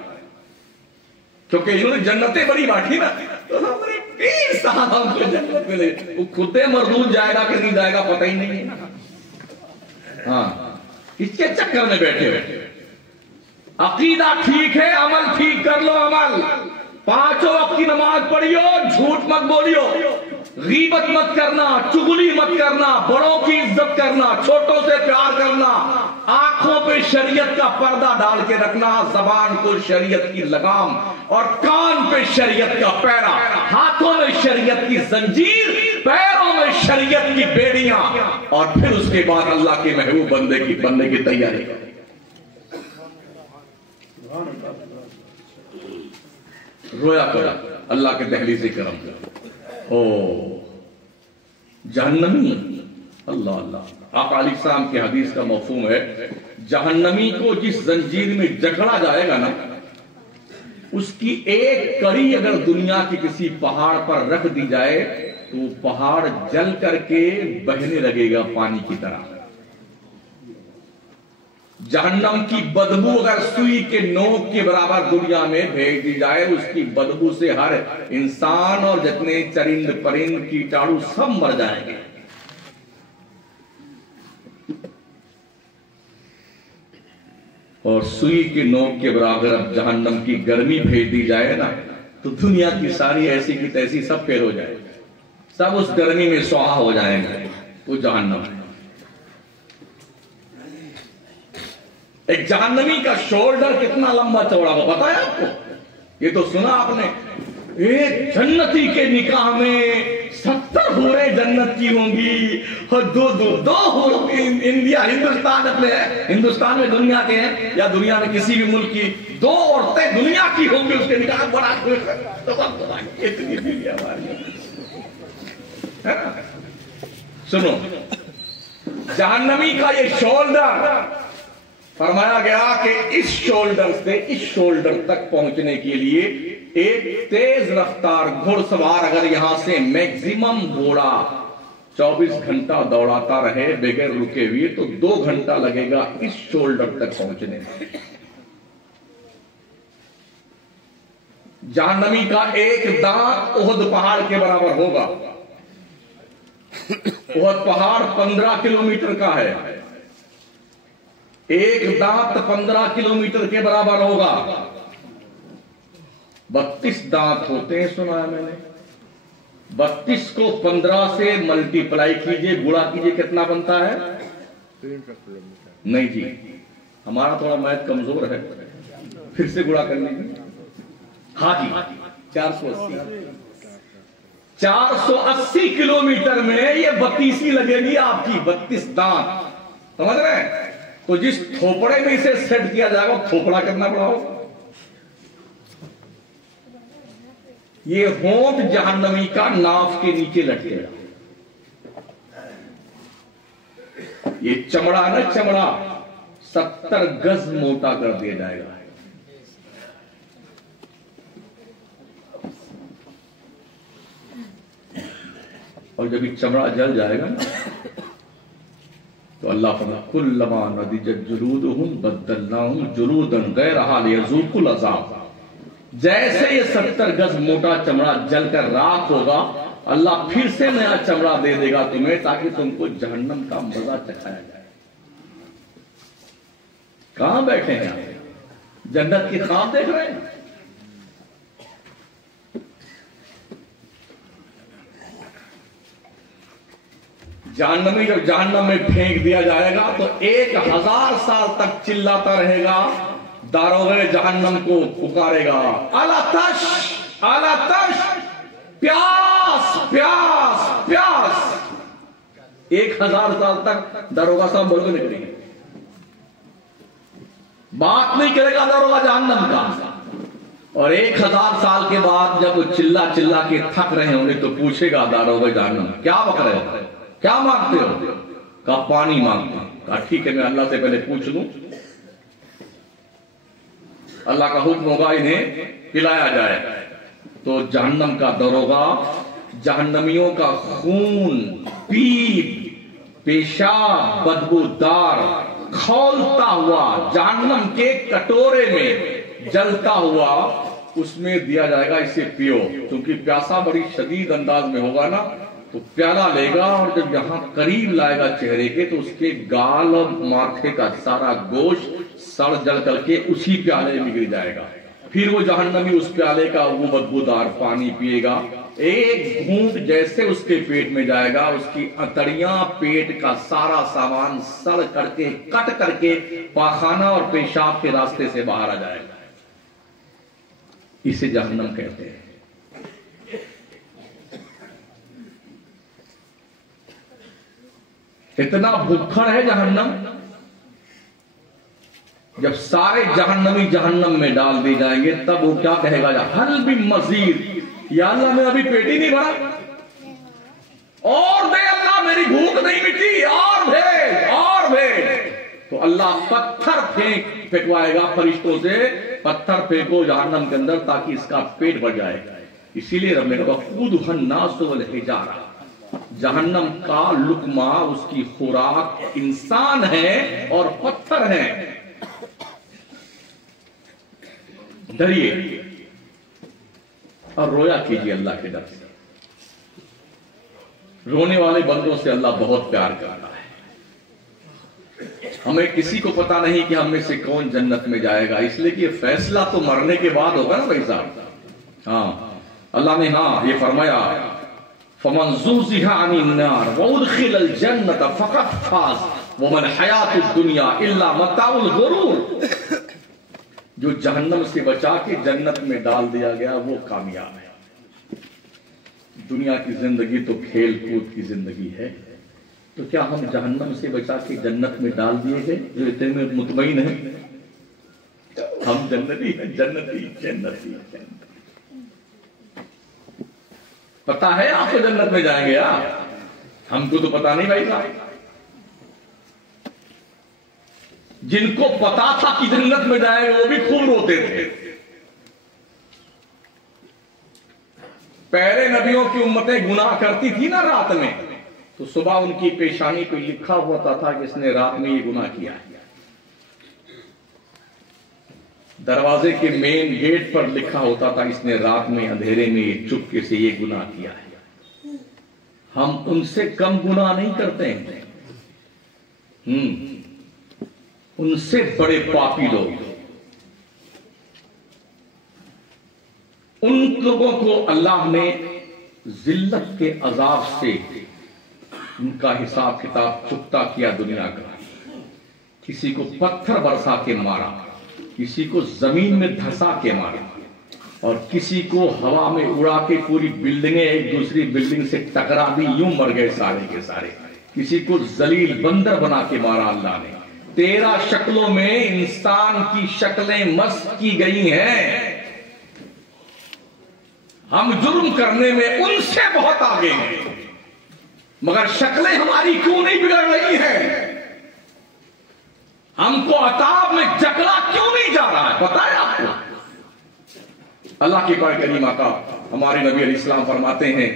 क्योंकि इन्होंने जन्नतें बड़ी बांटी ना, तो हमारे पीर साहब हमको जन्नत मिले। वो खुदे मरदूद जाएगा कि नहीं जाएगा पता ही नहीं है। हाँ, इसके चक्कर में बैठे बैठे। अकीदा ठीक है, अमल ठीक कर लो। अमल 5 वक्त की नमाज पढ़ियो, झूठ मत बोलियो। गीबत मत करना, चुगली मत करना, बड़ों की इज्जत करना, छोटों से प्यार करना, आंखों पे शरीयत का पर्दा डाल के रखना, जबान को शरीयत की लगाम और कान पे शरीयत का पैरा, हाथों में शरीयत की जंजीर, पैरों में शरीयत की बेड़ियां, और फिर उसके बाद अल्लाह के महबूब बनने की तैयारी करें। रोया करो, अल्लाह के दहलीज से करम करो। ओ जहन्नमी, अल्लाह अल्लाह, आका अलैहिस्सलाम की हदीस का मफहूम है, जहन्नमी को जिस जंजीर में जकड़ा जाएगा ना, उसकी एक कड़ी अगर दुनिया के किसी पहाड़ पर रख दी जाए तो पहाड़ जल करके बहने लगेगा पानी की तरह। जहन्नम की बदबू अगर सुई के नोक के बराबर दुनिया में भेज दी जाए, उसकी बदबू से हर इंसान और जितने चरिंद परिंद कीटाणु सब मर जाएंगे। और सुई के नोक के बराबर अब जहन्नम की गर्मी भेज दी जाए ना, तो दुनिया की सारी ऐसी की तैसी सब फेल हो जाए, सब उस गर्मी में सुहा हो जाएंगे। वो जहन्नम है। एक जहन्नमी का शोल्डर कितना लंबा चौड़ा होगा पता है आपको? ये तो सुना आपने, एक जन्नती के निकाह में 70 हूरें जन्नत की होंगी और दो इंडिया हिंदुस्तान अपने है, हिंदुस्तान में दुनिया के हैं या दुनिया में किसी भी मुल्क की 2 औरतें दुनिया की होंगी, उसके निकाह बड़ा इतनी दुनिया हमारी है ना। सुनो, जहन्नमी का ये शोल्डर, फरमाया गया कि इस शोल्डर से इस शोल्डर तक पहुंचने के लिए एक तेज रफ्तार घुड़सवार अगर यहां से मैक्सिमम घोड़ा 24 घंटा दौड़ाता रहे बगैर रुके हुए, तो 2 घंटा लगेगा इस शोल्डर तक पहुंचने में। जहन्नमी का एक दांत ओहद पहाड़ के बराबर होगा। ओहद पहाड़ 15 किलोमीटर का है, एक दांत 15 किलोमीटर के बराबर होगा। 32 दांत होते हैं, सुना है मैंने। 32 को 15 से मल्टीप्लाई कीजिए, गुणा कीजिए, कितना बनता है? नहीं जी, हमारा थोड़ा मैथ कमजोर है, फिर से गुणा कर लीजिए। हाँ जी, 480। 480 किलोमीटर में ये 32 लगेगी आपकी, 32 दांत, समझ रहे हैं? तो जिस थोपड़े में इसे सेट किया जाएगा, थोपड़ा कितना बड़ा होगा? ये होंठ जहन्नमी का नाफ के नीचे लटकेगा। ये चमड़ा ना, चमड़ा 70 गज मोटा कर दिया जाएगा। और जब ये चमड़ा जल जाएगा ना, तो अल्लाह फरमा कुल्लमा नदिजत जुलूदुहुम बद्दलनाहुम जुलूदन गैरहा लियज़ूकुल अज़ाब। जैसे ये 70 गज मोटा चमड़ा जलकर राख होगा, अल्लाह फिर से नया चमड़ा दे देगा तुम्हें, ताकि तुमको जहन्नम का मजा चखाया जाए। कहां बैठे हैं आप? जन्नत की ख्वाब देख रहे हैं? जहन्नमी जब जहन्नम में फेंक दिया जाएगा तो 1000 साल तक चिल्लाता रहेगा, दारोगे जहन्नम को पुकारेगा, अला तश, अला तश, प्यास प्यास प्यास। 1000 साल तक दारोगा साहब बोल के निकलेंगे, बात नहीं करेगा दारोगा जहन्नम का। और 1000 साल के बाद जब वो चिल्ला चिल्ला के थक रहे होंगे तो पूछेगा दारोगा जहन्नम, क्या बक रहे हो, क्या मांगते हो? कहा पानी मांगते हैं। कहा ठीक है, मैं अल्लाह से पहले पूछ लूं। अल्लाह का हुक्म होगा इन्हें पिलाया जाए। तो जहन्नम का दरोगा जहन्नमियों का खून, पीप, पेशाब बदबूदार खौलता हुआ जहन्नम के कटोरे में जलता हुआ उसमें दिया जाएगा, इसे पियो। क्योंकि प्यासा बड़ी शदीद अंदाज में होगा ना, तो प्याला लेगा और जब यहां करीब लाएगा चेहरे के, तो उसके गाल और माथे का सारा गोश्त सड़ जल करके उसी प्याले में गिर जाएगा। फिर वो जहन्नमी उस प्याले का वो बदबूदार पानी पिएगा, एक घूंट जैसे उसके पेट में जाएगा, उसकी अंतड़ियां, पेट का सारा सामान सड़ करके, कट करके पाखाना और पेशाब के रास्ते से बाहर आ जाएगा। इसे जहन्नम कहते हैं। इतना भुक्खड़ है जहन्नम, जब सारे जहन्नमी जहन्नम में डाल दिए जाएंगे तब वो क्या कहेगा, हल भी मजीद, या अल्लाह मेरा अभी पेट ही नहीं भरा, और दे अल्लाह, मेरी भूख नहीं मिटी, और भेज, और भेज। तो अल्लाह पत्थर फेंकवाएगा फरिश्तों से, पत्थर फेंको जहन्नम के अंदर ताकि इसका पेट भर जाए। इसीलिए रब ने कहा खुदुहन नास वल हिजारा, जहन्नम का लुकमा, उसकी खुराक इंसान है और पत्थर है। डरिए और रोया कीजिए अल्लाह के डर से। रोने वाले बंदों से अल्लाह बहुत प्यार करता है। हमें किसी को पता नहीं कि हम में से कौन जन्नत में जाएगा, इसलिए कि ये फैसला तो मरने के बाद होगा ना भाई साहब। हाँ, अल्लाह ने ये फरमाया, फमन ज़ुज़िहा अनिन नार व उदखिलल जन्नत फ़क़द फ़ाज़ व मन हयातुद दुनिया इल्ला मताउल गुरूर। जो जहन्नम से बचा के जन्नत में डाल दिया गया वो कामयाब है। दुनिया की जिंदगी तो खेल कूद की जिंदगी है, तो क्या हम जहन्नम से बचा के जन्नत में डाल दिए गए जो इतने मुतमईन है हम जन्नती हैं, जन्नती जन्नती जन्नती। पता है आपको जन्नत में जाएंगे यार, हमको तो पता नहीं भाई साहब। जिनको पता था कि जन्नत में जाएंगे वो भी खूब रोते थे। पहले नबियों की उम्मतें गुनाह करती थी ना रात में, तो सुबह उनकी पेशानी पे लिखा होता था कि इसने रात में ये गुनाह किया है। दरवाजे के मेन गेट पर लिखा होता था इसने रात में अंधेरे में चुपके से ये गुनाह किया है। हम उनसे कम गुनाह नहीं करते हैं, उनसे बड़े पापी लोग। उन लोगों को अल्लाह ने जिल्लत के अजाब से उनका हिसाब किताब चुकता किया दुनिया का। किसी को पत्थर बरसा के मारा, किसी को जमीन में धंसा के मारा, और किसी को हवा में उड़ा के पूरी बिल्डिंगें एक दूसरी बिल्डिंग से टकरा दी, यूं मर गए सारे के सारे। किसी को जलील बंदर बना के मारा अल्लाह ने। 13 शक्लों में इंसान की शक्लें मस्क की गई हैं। हम जुर्म करने में उनसे बहुत आगे हैं, मगर शक्लें हमारी क्यों नहीं बिगड़ रही हैं? हमको अताब में जकड़ा क्यों नहीं जा रहा है, पता है आपको? अल्लाह की कुरान करीमा का हमारे नबी अलैहि सलाम फरमाते हैं,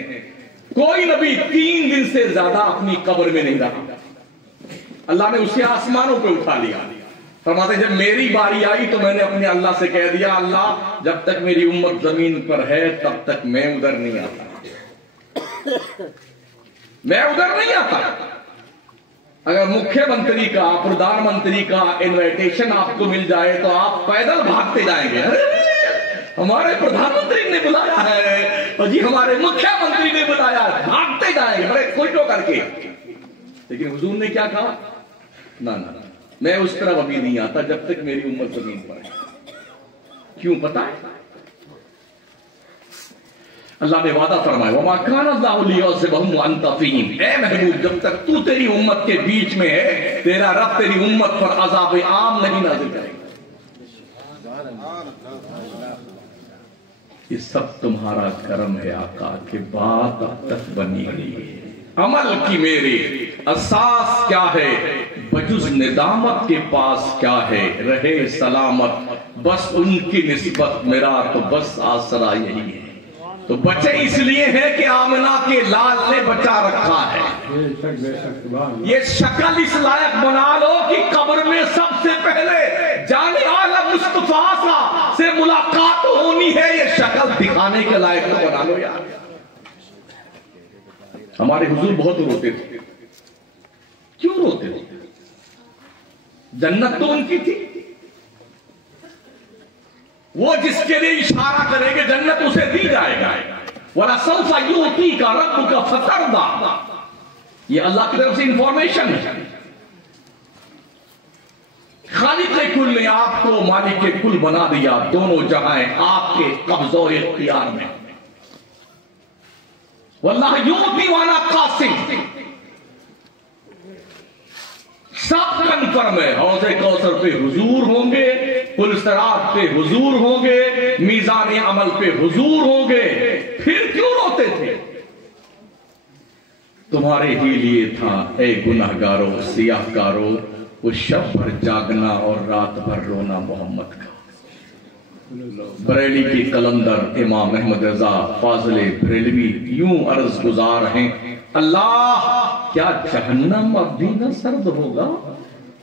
कोई नबी 3 दिन से ज्यादा अपनी कब्र में नहीं रहा। अल्लाह ने उसे आसमानों पे उठा लिया। फरमाते जब मेरी बारी आई तो मैंने अपने अल्लाह से कह दिया, अल्लाह जब तक मेरी उम्मत जमीन पर है तब तक मैं उधर नहीं आता, मैं उधर नहीं आता। अगर मुख्यमंत्री का, प्रधानमंत्री का इनविटेशन आपको मिल जाए तो आप पैदल भागते जाएंगे। हमारे प्रधानमंत्री ने बुलाया है और जी हमारे मुख्यमंत्री ने बुलाया है, भागते जाएंगे बड़े खुश होकर के। लेकिन हुजूर ने क्या कहा, ना ना मैं उस तरफ अभी नहीं आता जब तक मेरी उम्मत जमीन पर है। क्यों पता है? अल्लाह ने वादा फरमाया, वमा काना अल्लाहु लियुज़िबहुम व अंता फ़ीहिम। ए महबूब, जब तक तू तेरी उम्मत के बीच में है, तेरा रब तेरी उम्मत पर अज़ाब आम नहीं नाज़िल करेगा। ये सब तुम्हारा करम है आका के बात अब तक बनी गई है। अमल की मेरे असास क्या है, बजुज निदामत के पास क्या है, रहे सलामत बस उनकी निस्बत, मेरा तो बस आसरा यही है। तो बचे इसलिए है कि आमिना के लाल ने बचा रखा है। ये शक्ल इस लायक बना लो कि कब्र में सबसे पहले जाने आला मुस्तफा से मुलाकात होनी है। ये शक्ल दिखाने के लायक तो बना लो यार। हमारे हुजूर बहुत रोते थे। क्यों रोते थे? जन्नत तो उनकी थी, वो जिसके लिए इशारा करेंगे जन्नत उसे दी जाएगा। वला सौफा युतीका रब्बुका फतरदा, ये अल्लाह की तरफ से इंफॉर्मेशन है। खालिक़े कुल ने आपको मालिके कुल बना दिया, दोनों जहां आपके कब्ज़ो इख्तियार में। वल्लाह युती वाला कासिम, सब कन्फर्म है। हौज़े कौसर पे हुजूर होंगे, पुल सिरात पे हुजूर होंगे, मीज़ान अमल पे हुजूर होंगे। फिर क्यों रोते थे? तुम्हारे ही लिए था ए गुनाहगारों, सियाहकारों, वो शब भर जागना और रात भर रोना मोहम्मद का। बरेली के कलंदर इमाम अहमद रजा फाजिले बरेलवी यूं अर्ज गुजार हैं, अल्लाह क्या जहन्नम अब भी न सर्द होगा?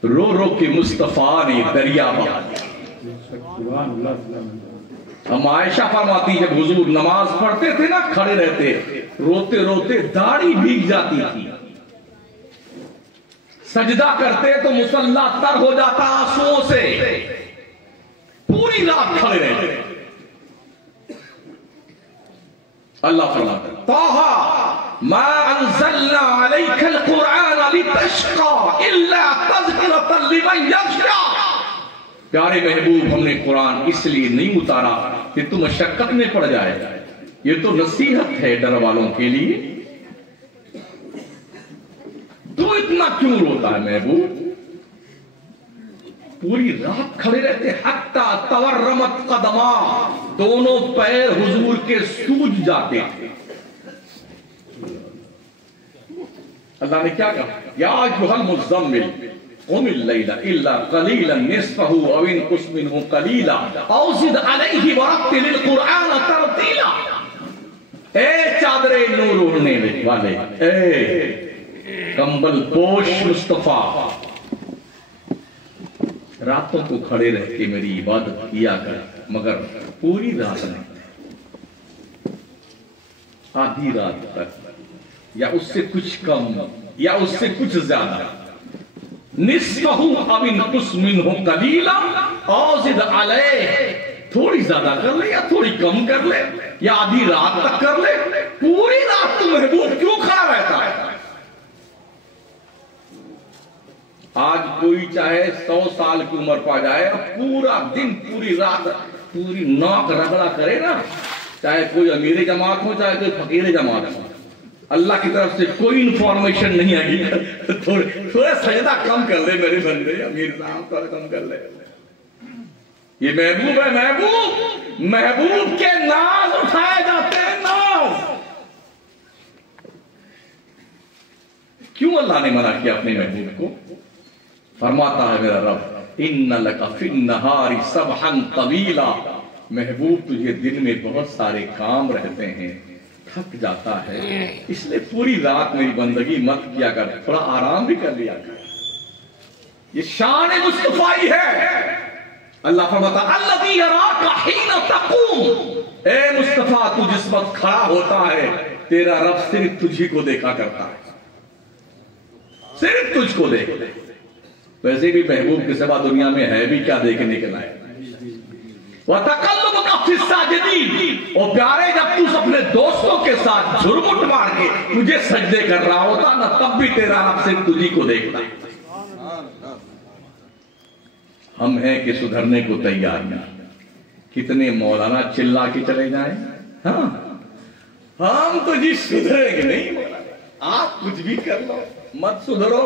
रो रो के मुस्तफा ने दरिया बहा। हम आयशा फरमाती है, हुजूर नमाज पढ़ते थे ना, खड़े रहते, रोते रोते दाढ़ी भीग जाती थी। सजदा करते तो मुसल्ला तर हो जाता आंसुओं से। पूरी रात खड़े रहते। अल्लाह फरमाता, ताहा मा अंज़लना अलैकल कुरआन लितश्क़ा इल्ला तज़किरतन लिमन यख़्शा। प्यारे महबूब, हमने कुरान इसलिए नहीं उतारा कि तुम मशक्कत में पड़ जाए, ये तो नसीहत है डर वालों के लिए। तो इतना क्यों रोता है महबूब? पूरी रात खड़े रहते, हत्ता तवर्रमत कदमा, दोनों पैर हुजूर के सूज जाते थे। अल्लाह ने क्या कहा, या अय्युहल मुज़्ज़म्मिल क़ुमिल लैला इल्ला क़लीलन निस्फ़हु अव इनक़ुस मिन्हु क़लीला औ ज़िद अलैहि वरत्तिलिल क़ुरआन तरतीला। ए चादरे नूर ओढ़ने वाले, ए कंबल पोश मुस्तफा, रातों को खड़े रह के मेरी इबादत किया कर, मगर पूरी रात नहीं, आधी रात तक या उससे कुछ कम या उससे कुछ ज्यादा। निस्फ़हु अव इनक़ुस मिन्हु क़लीला औ ज़िद अलैहि, थोड़ी ज्यादा कर ले या थोड़ी कम कर ले या आधी रात तक कर ले, पूरी रात तो महबूब क्यों खड़ा रहता है? आज कोई चाहे 100 साल की उम्र पा जाए, पूरा दिन पूरी रात पूरी नाक रगड़ा करे ना, चाहे कोई अमीर जमात हो चाहे कोई फकीर जमात हो, अल्लाह की तरफ से कोई इंफॉर्मेशन नहीं आएगी। थोड़ा सजदा कम कर ले मेरे बंदे, अमीर साहब थोड़ा कम कर ले। ये महबूब है, महबूब, महबूब के नाज उठाए जाते हैं, नाज। क्यों अल्लाह ने मना किया अपने महबूब को? फरमाता है मेरा रब, इन्ना लका फिन नहारी सबहन तवीला, महबूब तुझे दिन में बहुत सारे काम रहते हैं, थक जाता है, इसलिए पूरी रात मेरी बंदगी मत किया कर, थोड़ा आराम भी कर लिया कर। ये शान मुस्तफाई है। अल्लाह फरमाता, अल्लज़ी यराका हीना तक़ूम, ए मुस्तफा तू जिस वक्त खड़ा होता है, तेरा रब सिर्फ तुझी को देखा करता है, सिर्फ तुझको देख। वैसे भी महबूब के सिवा दुनिया में है भी क्या देखने के लायक। वतक़ल्लुबुका फ़िस्साजिदीन, और प्यारे जब तू अपने दोस्तों के साथ झुरमुट मार के मुझे सजदे कर रहा होता ना, तब भी तेरा रब सिर्फ तुझी को देखता। हम हैं कि सुधरने को तैयार नहीं। कितने मौलाना चिल्ला के चले जाए, हाँ हम तो जी सुधरेंगे नहीं मौलाना, आप कुछ भी कर लो, मत सुधरो,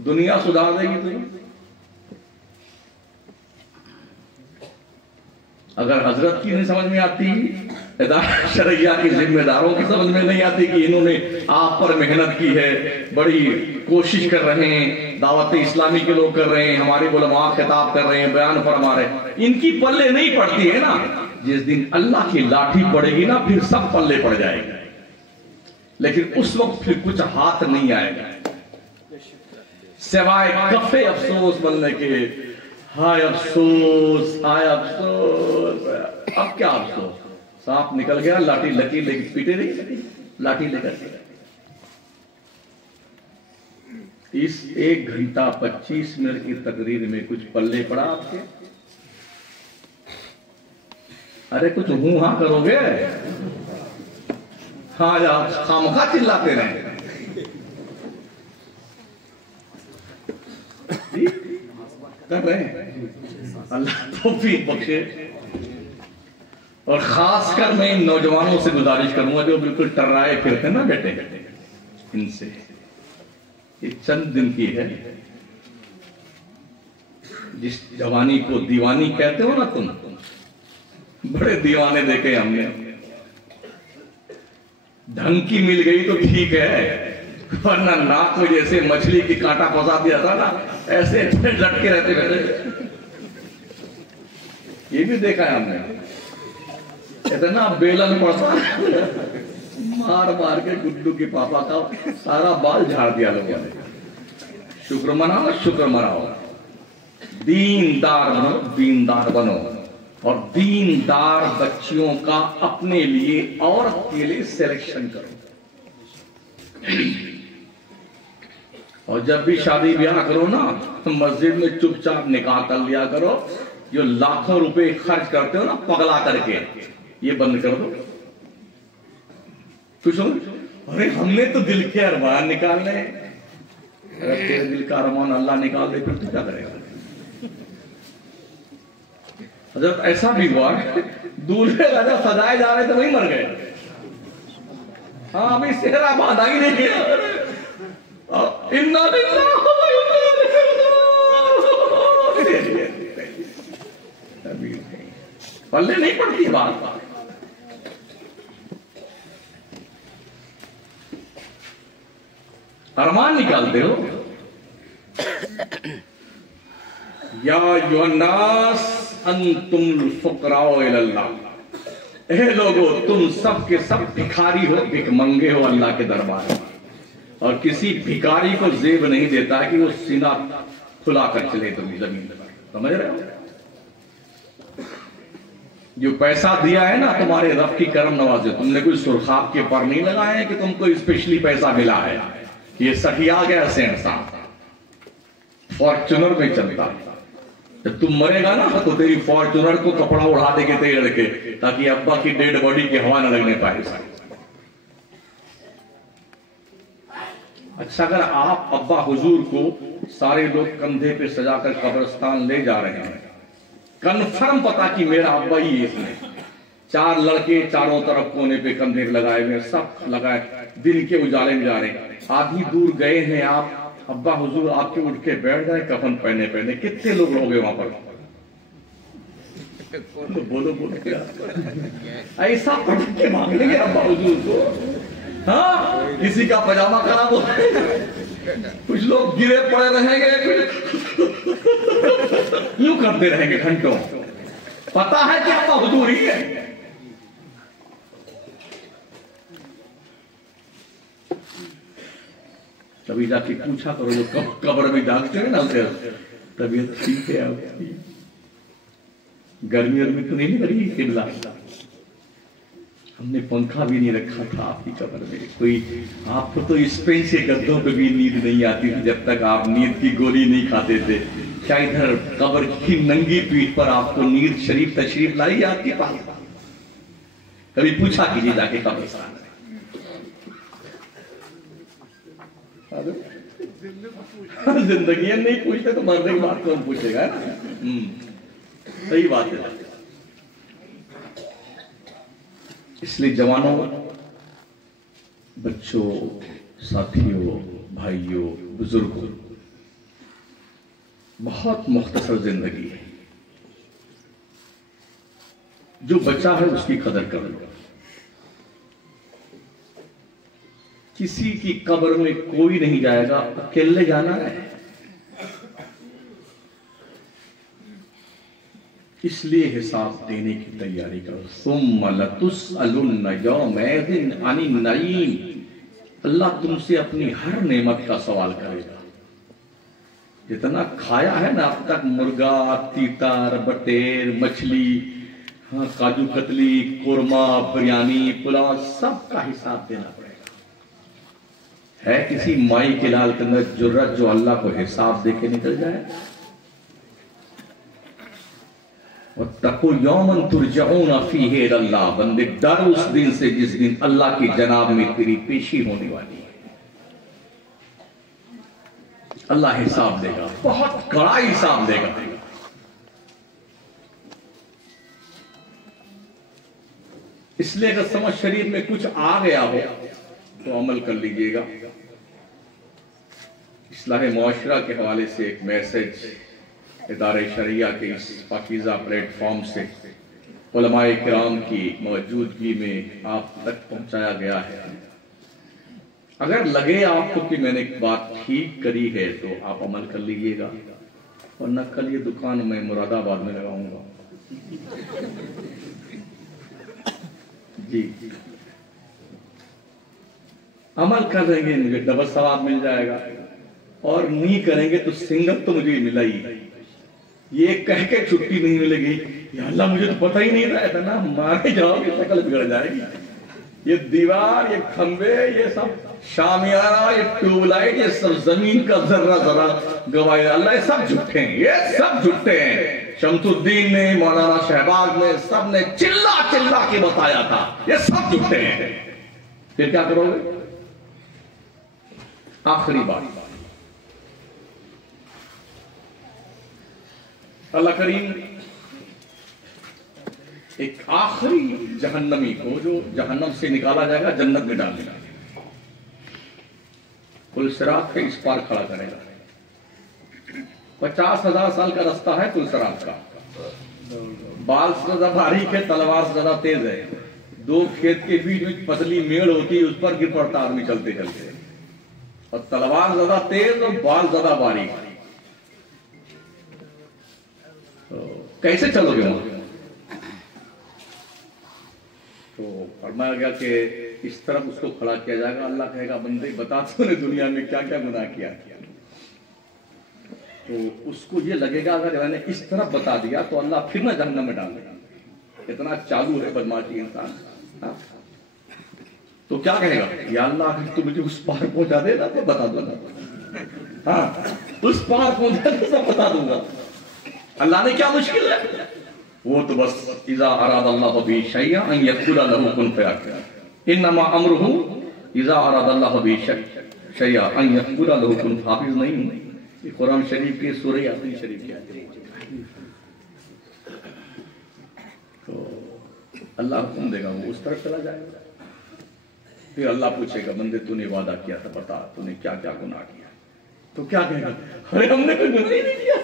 दुनिया सुधार देगी तुम्हें। अगर हजरत की नहीं समझ में आती, शरैया के जिम्मेदारों की समझ में नहीं आती कि इन्होंने आप पर मेहनत की है, बड़ी कोशिश कर रहे हैं, दावत इस्लामी के लोग कर रहे हैं, हमारे उलमा खिताब कर रहे हैं, बयान फरमा रहे हैं, इनकी पल्ले नहीं पड़ती है ना। जिस दिन अल्लाह की लाठी पड़ेगी ना, फिर सब पल्ले पड़ जाएगा, लेकिन उस वक्त फिर कुछ हाथ नहीं आएगा सिवाय कफे अफसोस बनने के। हाय अफसोस, हाय अफसोस। अब क्या अफसोस, सांप निकल गया, लाठी लकी लेके पीटे नहीं, लाठी लेकर। इस 1 घंटा 25 मिनट की तकरीर में कुछ पल्ले पड़ा आपके? अरे कुछ हूं हां करोगे, हाँ आप खामखा चिल्लाते रहे। कर रहे हैं, अल्लाह तौफीक बख्शे। और खासकर मैं इन नौजवानों से गुजारिश करूंगा जो बिल्कुल टर्राए फिरते ना बेटे, इनसे ये चंद दिन की है। जिस जवानी को दीवानी कहते हो ना तुम, बड़े दीवाने देखे हमने। ढंग की मिल गई तो ठीक है, वरना नाक में जैसे मछली की कांटा फंसा दिया था ना, ऐसे लटके रहते रहते। ये भी देखा है हमने, इतना बेलन पड़ता मार मार के गुड्डू के पापा का सारा बाल झाड़ दिया लोगों ने। शुक्र मनाओ, शुक्र मनाओ। दीनदार बनो, दीनदार बनो, और दीनदार बच्चियों का अपने लिए और के लिए सिलेक्शन करो। और जब भी शादी ब्याह करो ना, तो मस्जिद में चुपचाप निकाह कर लिया करो। जो लाखों रुपए खर्च करते हो ना पगला करके, ये बंद कर दो। कुछ अरे हमने तो दिल के अरमान निकालने, अगर तेरे दिल का अरमान अल्लाह निकाल दे फिर तू क्या करेगा? जब ऐसा भी हुआ, दूल्हे राजा सजाए जा रहे थे वही मर गए। हाँ अभी सेहरा बांधा ही नहीं किया। पल्ले नहीं पड़ती बात। अरमान निकालते हो। या युन्नास अंतुम फुकराओ इलल्लाह, ए लोगो तुम सब के सब भिखारी हो, भिखमंगे हो अल्लाह के दरबार में। और किसी भिखारी को जेब नहीं देता कि वो सीना खुला कर चले तुम जमीन पर, समझ रहे हो? जो पैसा दिया है ना तुम्हारे रब की करम नवाज़ी, तुमने कोई सुरखाब के पर नहीं लगाए हैं कि तुमको स्पेशली पैसा मिला है। ये सठिया गया सेंट साहब फॉर्च्यूनर में चलता है। जब तुम मरेगा ना तो तेरी फॉर्च्यूनर को कपड़ा उड़ा देके तेरे रखे, ताकि अब्बा की डेड बॉडी की हवा न लगने पाए। अच्छा अगर आप अब्बा हुजूर को सारे लोग कंधे पे सजाकर कब्रिस्तान ले जा रहे हैं, कन्फर्म पता कि मेरा अब्बा ही है इसमें, 4 लड़के चारों तरफ कोने पे कंधे लगाए हुए, सब लगाए, दिन के उजाले में जा रहे हैं। आधी दूर गए हैं आप, अब्बा हुजूर आपके उठ के बैठ जाए कफन पहने पहने, कितने लोग रहोगे वहां पर? तो बोलो बोलो क्या ऐसा पटक के मांग लेंगे अब्बा हुजूर को? हाँ किसी का पजामा खराब हो, कुछ लोग गिरे पड़े रहेंगे, यूं करते रहेंगे घंटों। पता है कि अब्बा हुजूर ही है। तभी जाके पूछा करो जो कब्र में डाकते हैं ना उसे, तबीयत ठीक है आपकी? गर्मी में तो नहीं लग रही किबला? हमने पंखा भी नहीं रखा था आपकी कब्र में। कोई आपको तो इस पे से गद्दों पे भी नींद नहीं आती थी जब तक आप नींद की गोली नहीं खाते थे। क्या इधर कब्र की नंगी पीठ पर आपको नींद शरीफ तशरीफ लाई आपके पास? कभी पूछा कीजिए जाके कब्रिस्तान में। जिंदगी नहीं पूछते तो मरने की बात कौन पूछेगा? सही बात है। इसलिए जवानों, बच्चों, साथियों, भाइयों, बुजुर्गों, बहुत मुख्तसर जिंदगी है। जो बचा है उसकी कदर करो। किसी की कब्र में कोई नहीं जाएगा, अकेले जाना है। इसलिए हिसाब देने की तैयारी करो। सुम्मा लतुसअलुन्ना यौमइज़िन अनिन नईम, अल्लाह तुमसे अपनी हर नेमत का सवाल करेगा। जितना खाया है ना अब तक, मुर्गा, तीतर, बटेर, मछली, हाँ काजू कतली, कोरमा, बिरयानी, पुलाव, सबका हिसाब देना पड़ेगा। है किसी माई के लाल के अंदर जुर्रत जो अल्लाह को हिसाब देके निकल जाए? वत्तक़ू यौमन तुरजऊन फीहि इलल्लाह, बंदे डर उस दिन से जिस दिन अल्लाह की जनाब में तेरी पेशी होने वाली है। अल्लाह हिसाब देगा, बहुत कड़ा हिसाब देगा। इसलिए अगर समझ शरीर में कुछ आ गया हो तो अमल कर लीजिएगा। इस्लाह मुआशरा के हवाले से एक मैसेज इदारे शरिया के इस पाकीज़ा प्लेटफॉर्म से उलमाए किराम की मौजूदगी में आप तक पहुंचाया गया है। अगर लगे आपको कि मैंने एक बात ठीक करी है तो आप अमल कर लीजिएगा, वरना कल ये दुकान मैं मुरादाबाद में लगाऊंगा। जी, अमल कर देंगे मुझे डबल सवाब मिल जाएगा, और नहीं करेंगे तो सिंगल तो मुझे मिला ही। ये कह के छुट्टी नहीं मिलेगी, या अल्लाह मुझे तो पता ही नहीं था, इतना मारे जाओगे शक्ल बिगड़ जाएगी। ये दीवार, ये खंबे, ये सब शामियाना, ये ट्यूबलाइट, ये सब जमीन का जर्रा जरा गवाए अल्लाह, ये सब झूठे हैं, ये सब झूठे हैं। शमसुद्दीन ने, मौलाना शहबाज ने, सब ने चिल्ला चिल्ला के बताया था ये सब झूठे हैं। फिर क्या करोगे? आखिरी बात, अल्लाह करीम एक आखिरी जहन्नमी को जो जहन्नम से निकाला जाएगा जन्नत में डाल देगा, पुल सिरात के इस पार खड़ा करेगा। 50,000 साल का रास्ता है पुल सिरात का। बाल से ज्यादा बारीक है, तलवार से ज्यादा तेज है। दो खेत के बीच में पतली मेड़ होती है, उस पर गिर पड़ता आदमी चलते चलते, और तलवार ज्यादा तेज और बाल ज्यादा बारीक। तो कैसे चलोगे वहां? तो फरमाया गया कि इस तरफ उसको खड़ा किया जाएगा। अल्लाह कहेगा बंदे बता तूने दुनिया में क्या क्या गुनाह किया। तो उसको ये लगेगा अगर मैंने इस तरफ बता दिया तो अल्लाह फिर ना जहन्नम में डाल देगा। इतना चालू है बदमाशी इंसान। तो क्या कहेगा? या अल्लाह अगर तू मुझे उस पार पहुंचा देना तो बता दूंगा। हाँ, उस पार पहुंचा दे सब बता दूंगा। अल्लाह ने क्या मुश्किल है? वो तो बस इज़ा अरादल्लाहु बिही शैअन अन यक़ूला लहू कुन फयकुन। इन्नमा अमरुहु इज़ा अरादल्लाहु बिही शैअन अन यक़ूला लहू कुन। हाफिज नहीं, ये कुरान शरीफ की सूरह यासीन शरीफ की आयत है। तो अल्लाह हुक्म देगा, वो उस तरफ चला जाएगा। फिर अल्लाह पूछेगा बंदे तूने वादा किया था, बता तूने क्या क्या गुनाह किया। तो क्या कहेगा? अरे हमने कोई गुनाह ही नहीं किया,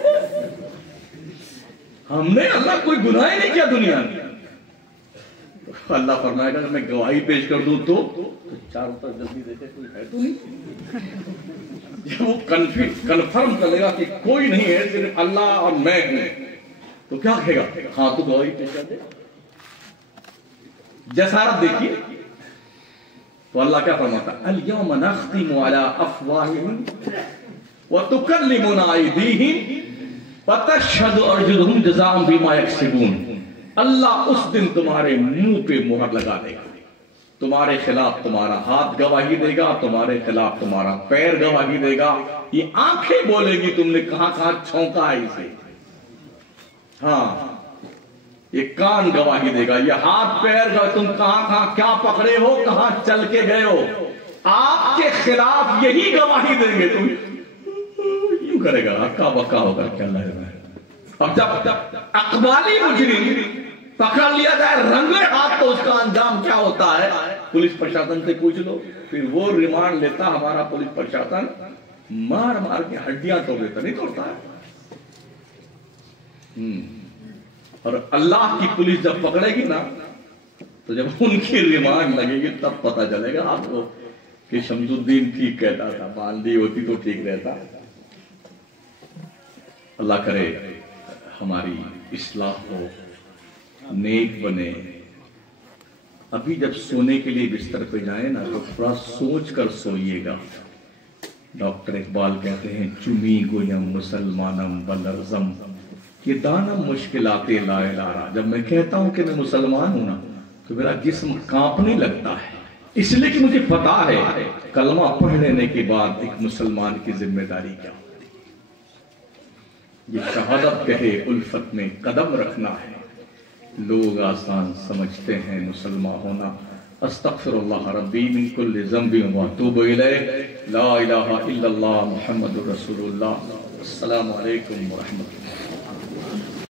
हमने अल्लाह कोई गुनाह ही नहीं किया दुनिया में। तो अल्लाह फरमाएगा मैं गवाही पेश कर दूं तो चारों तरफ जल्दी देखे कोई है तो नहीं। जब वो कन्फर्म कर लेगा कि कोई नहीं है, सिर्फ अल्लाह और मैं हूं, तो क्या कहेगा? हाँ तो गवाही पेश कर दे, जसारत देखिए। तो अल्लाह क्या फरमाता? अल यौम नख्तिमु अला अफ़वाहिहिम व तुकल्लिमुना अयदीहिम व तशहदु अर्जुलुहुम जज़ाअन बिमा यक्सिबून। अल्लाह उस दिन तुम्हारे मुंह पे मुहर लगा देगा, तुम्हारे खिलाफ तुम्हारा हाथ गवाही देगा, तुम्हारे खिलाफ तुम्हारा पैर गवाही देगा। ये आंखें बोलेगी तुमने कहां कहां छौंका है इसे। हाँ, ये कान गवाही देगा, ये हाथ पैर का तुम कहां कहां क्या पकड़े हो, कहां चल के गए हो। आपके खिलाफ यही गवाही देंगे। तुम यूं करेगा, अक्का बक्का होकर क्या लगा। अब जब अकबाली मुजरिम पकड़ लिया जाए रंगे हाथ तो उसका अंजाम क्या होता है? पुलिस प्रशासन से पूछ लो। फिर वो रिमांड लेता हमारा पुलिस प्रशासन, मार मार के हड्डियां तोड़ देता, नहीं तोड़ता है। और अल्लाह की पुलिस जब पकड़ेगी ना, तो जब उनकी रिमांड लगेगी तब पता चलेगा आपको कि शमसुद्दीन ठीक कहता था, बांदी होती तो ठीक रहता। अल्लाह करे हमारी इस्लाह हो, नेक बने। अभी जब सोने के लिए बिस्तर पे जाए ना तो थोड़ा सोच कर सोइएगा। डॉक्टर इकबाल कहते हैं चुमी गोयम मुसलमानम बलरजम, ये दानम मुश्किलाते लाए लारा। जब मैं कहता हूं कि मैं मुसलमान हूं ना तो मेरा जिस्म कांपने लगता है, इसलिए कि मुझे पता है कलमा पढ़ लेने के बाद एक मुसलमान की जिम्मेदारी क्या। ये शहादत कहे उल्फत में कदम रखना है, लोग आसान समझते हैं मुसलमान होना। अस्तगफिरुल्लाह रब्बी मिन कुल्लि ज़ंबिन व अतूबु इलैह। ला इलाहा इल्लल्लाह मुहम्मदुर रसूलुल्लाह। अस्सलामु अलैकुम व रहमतुल्लाह।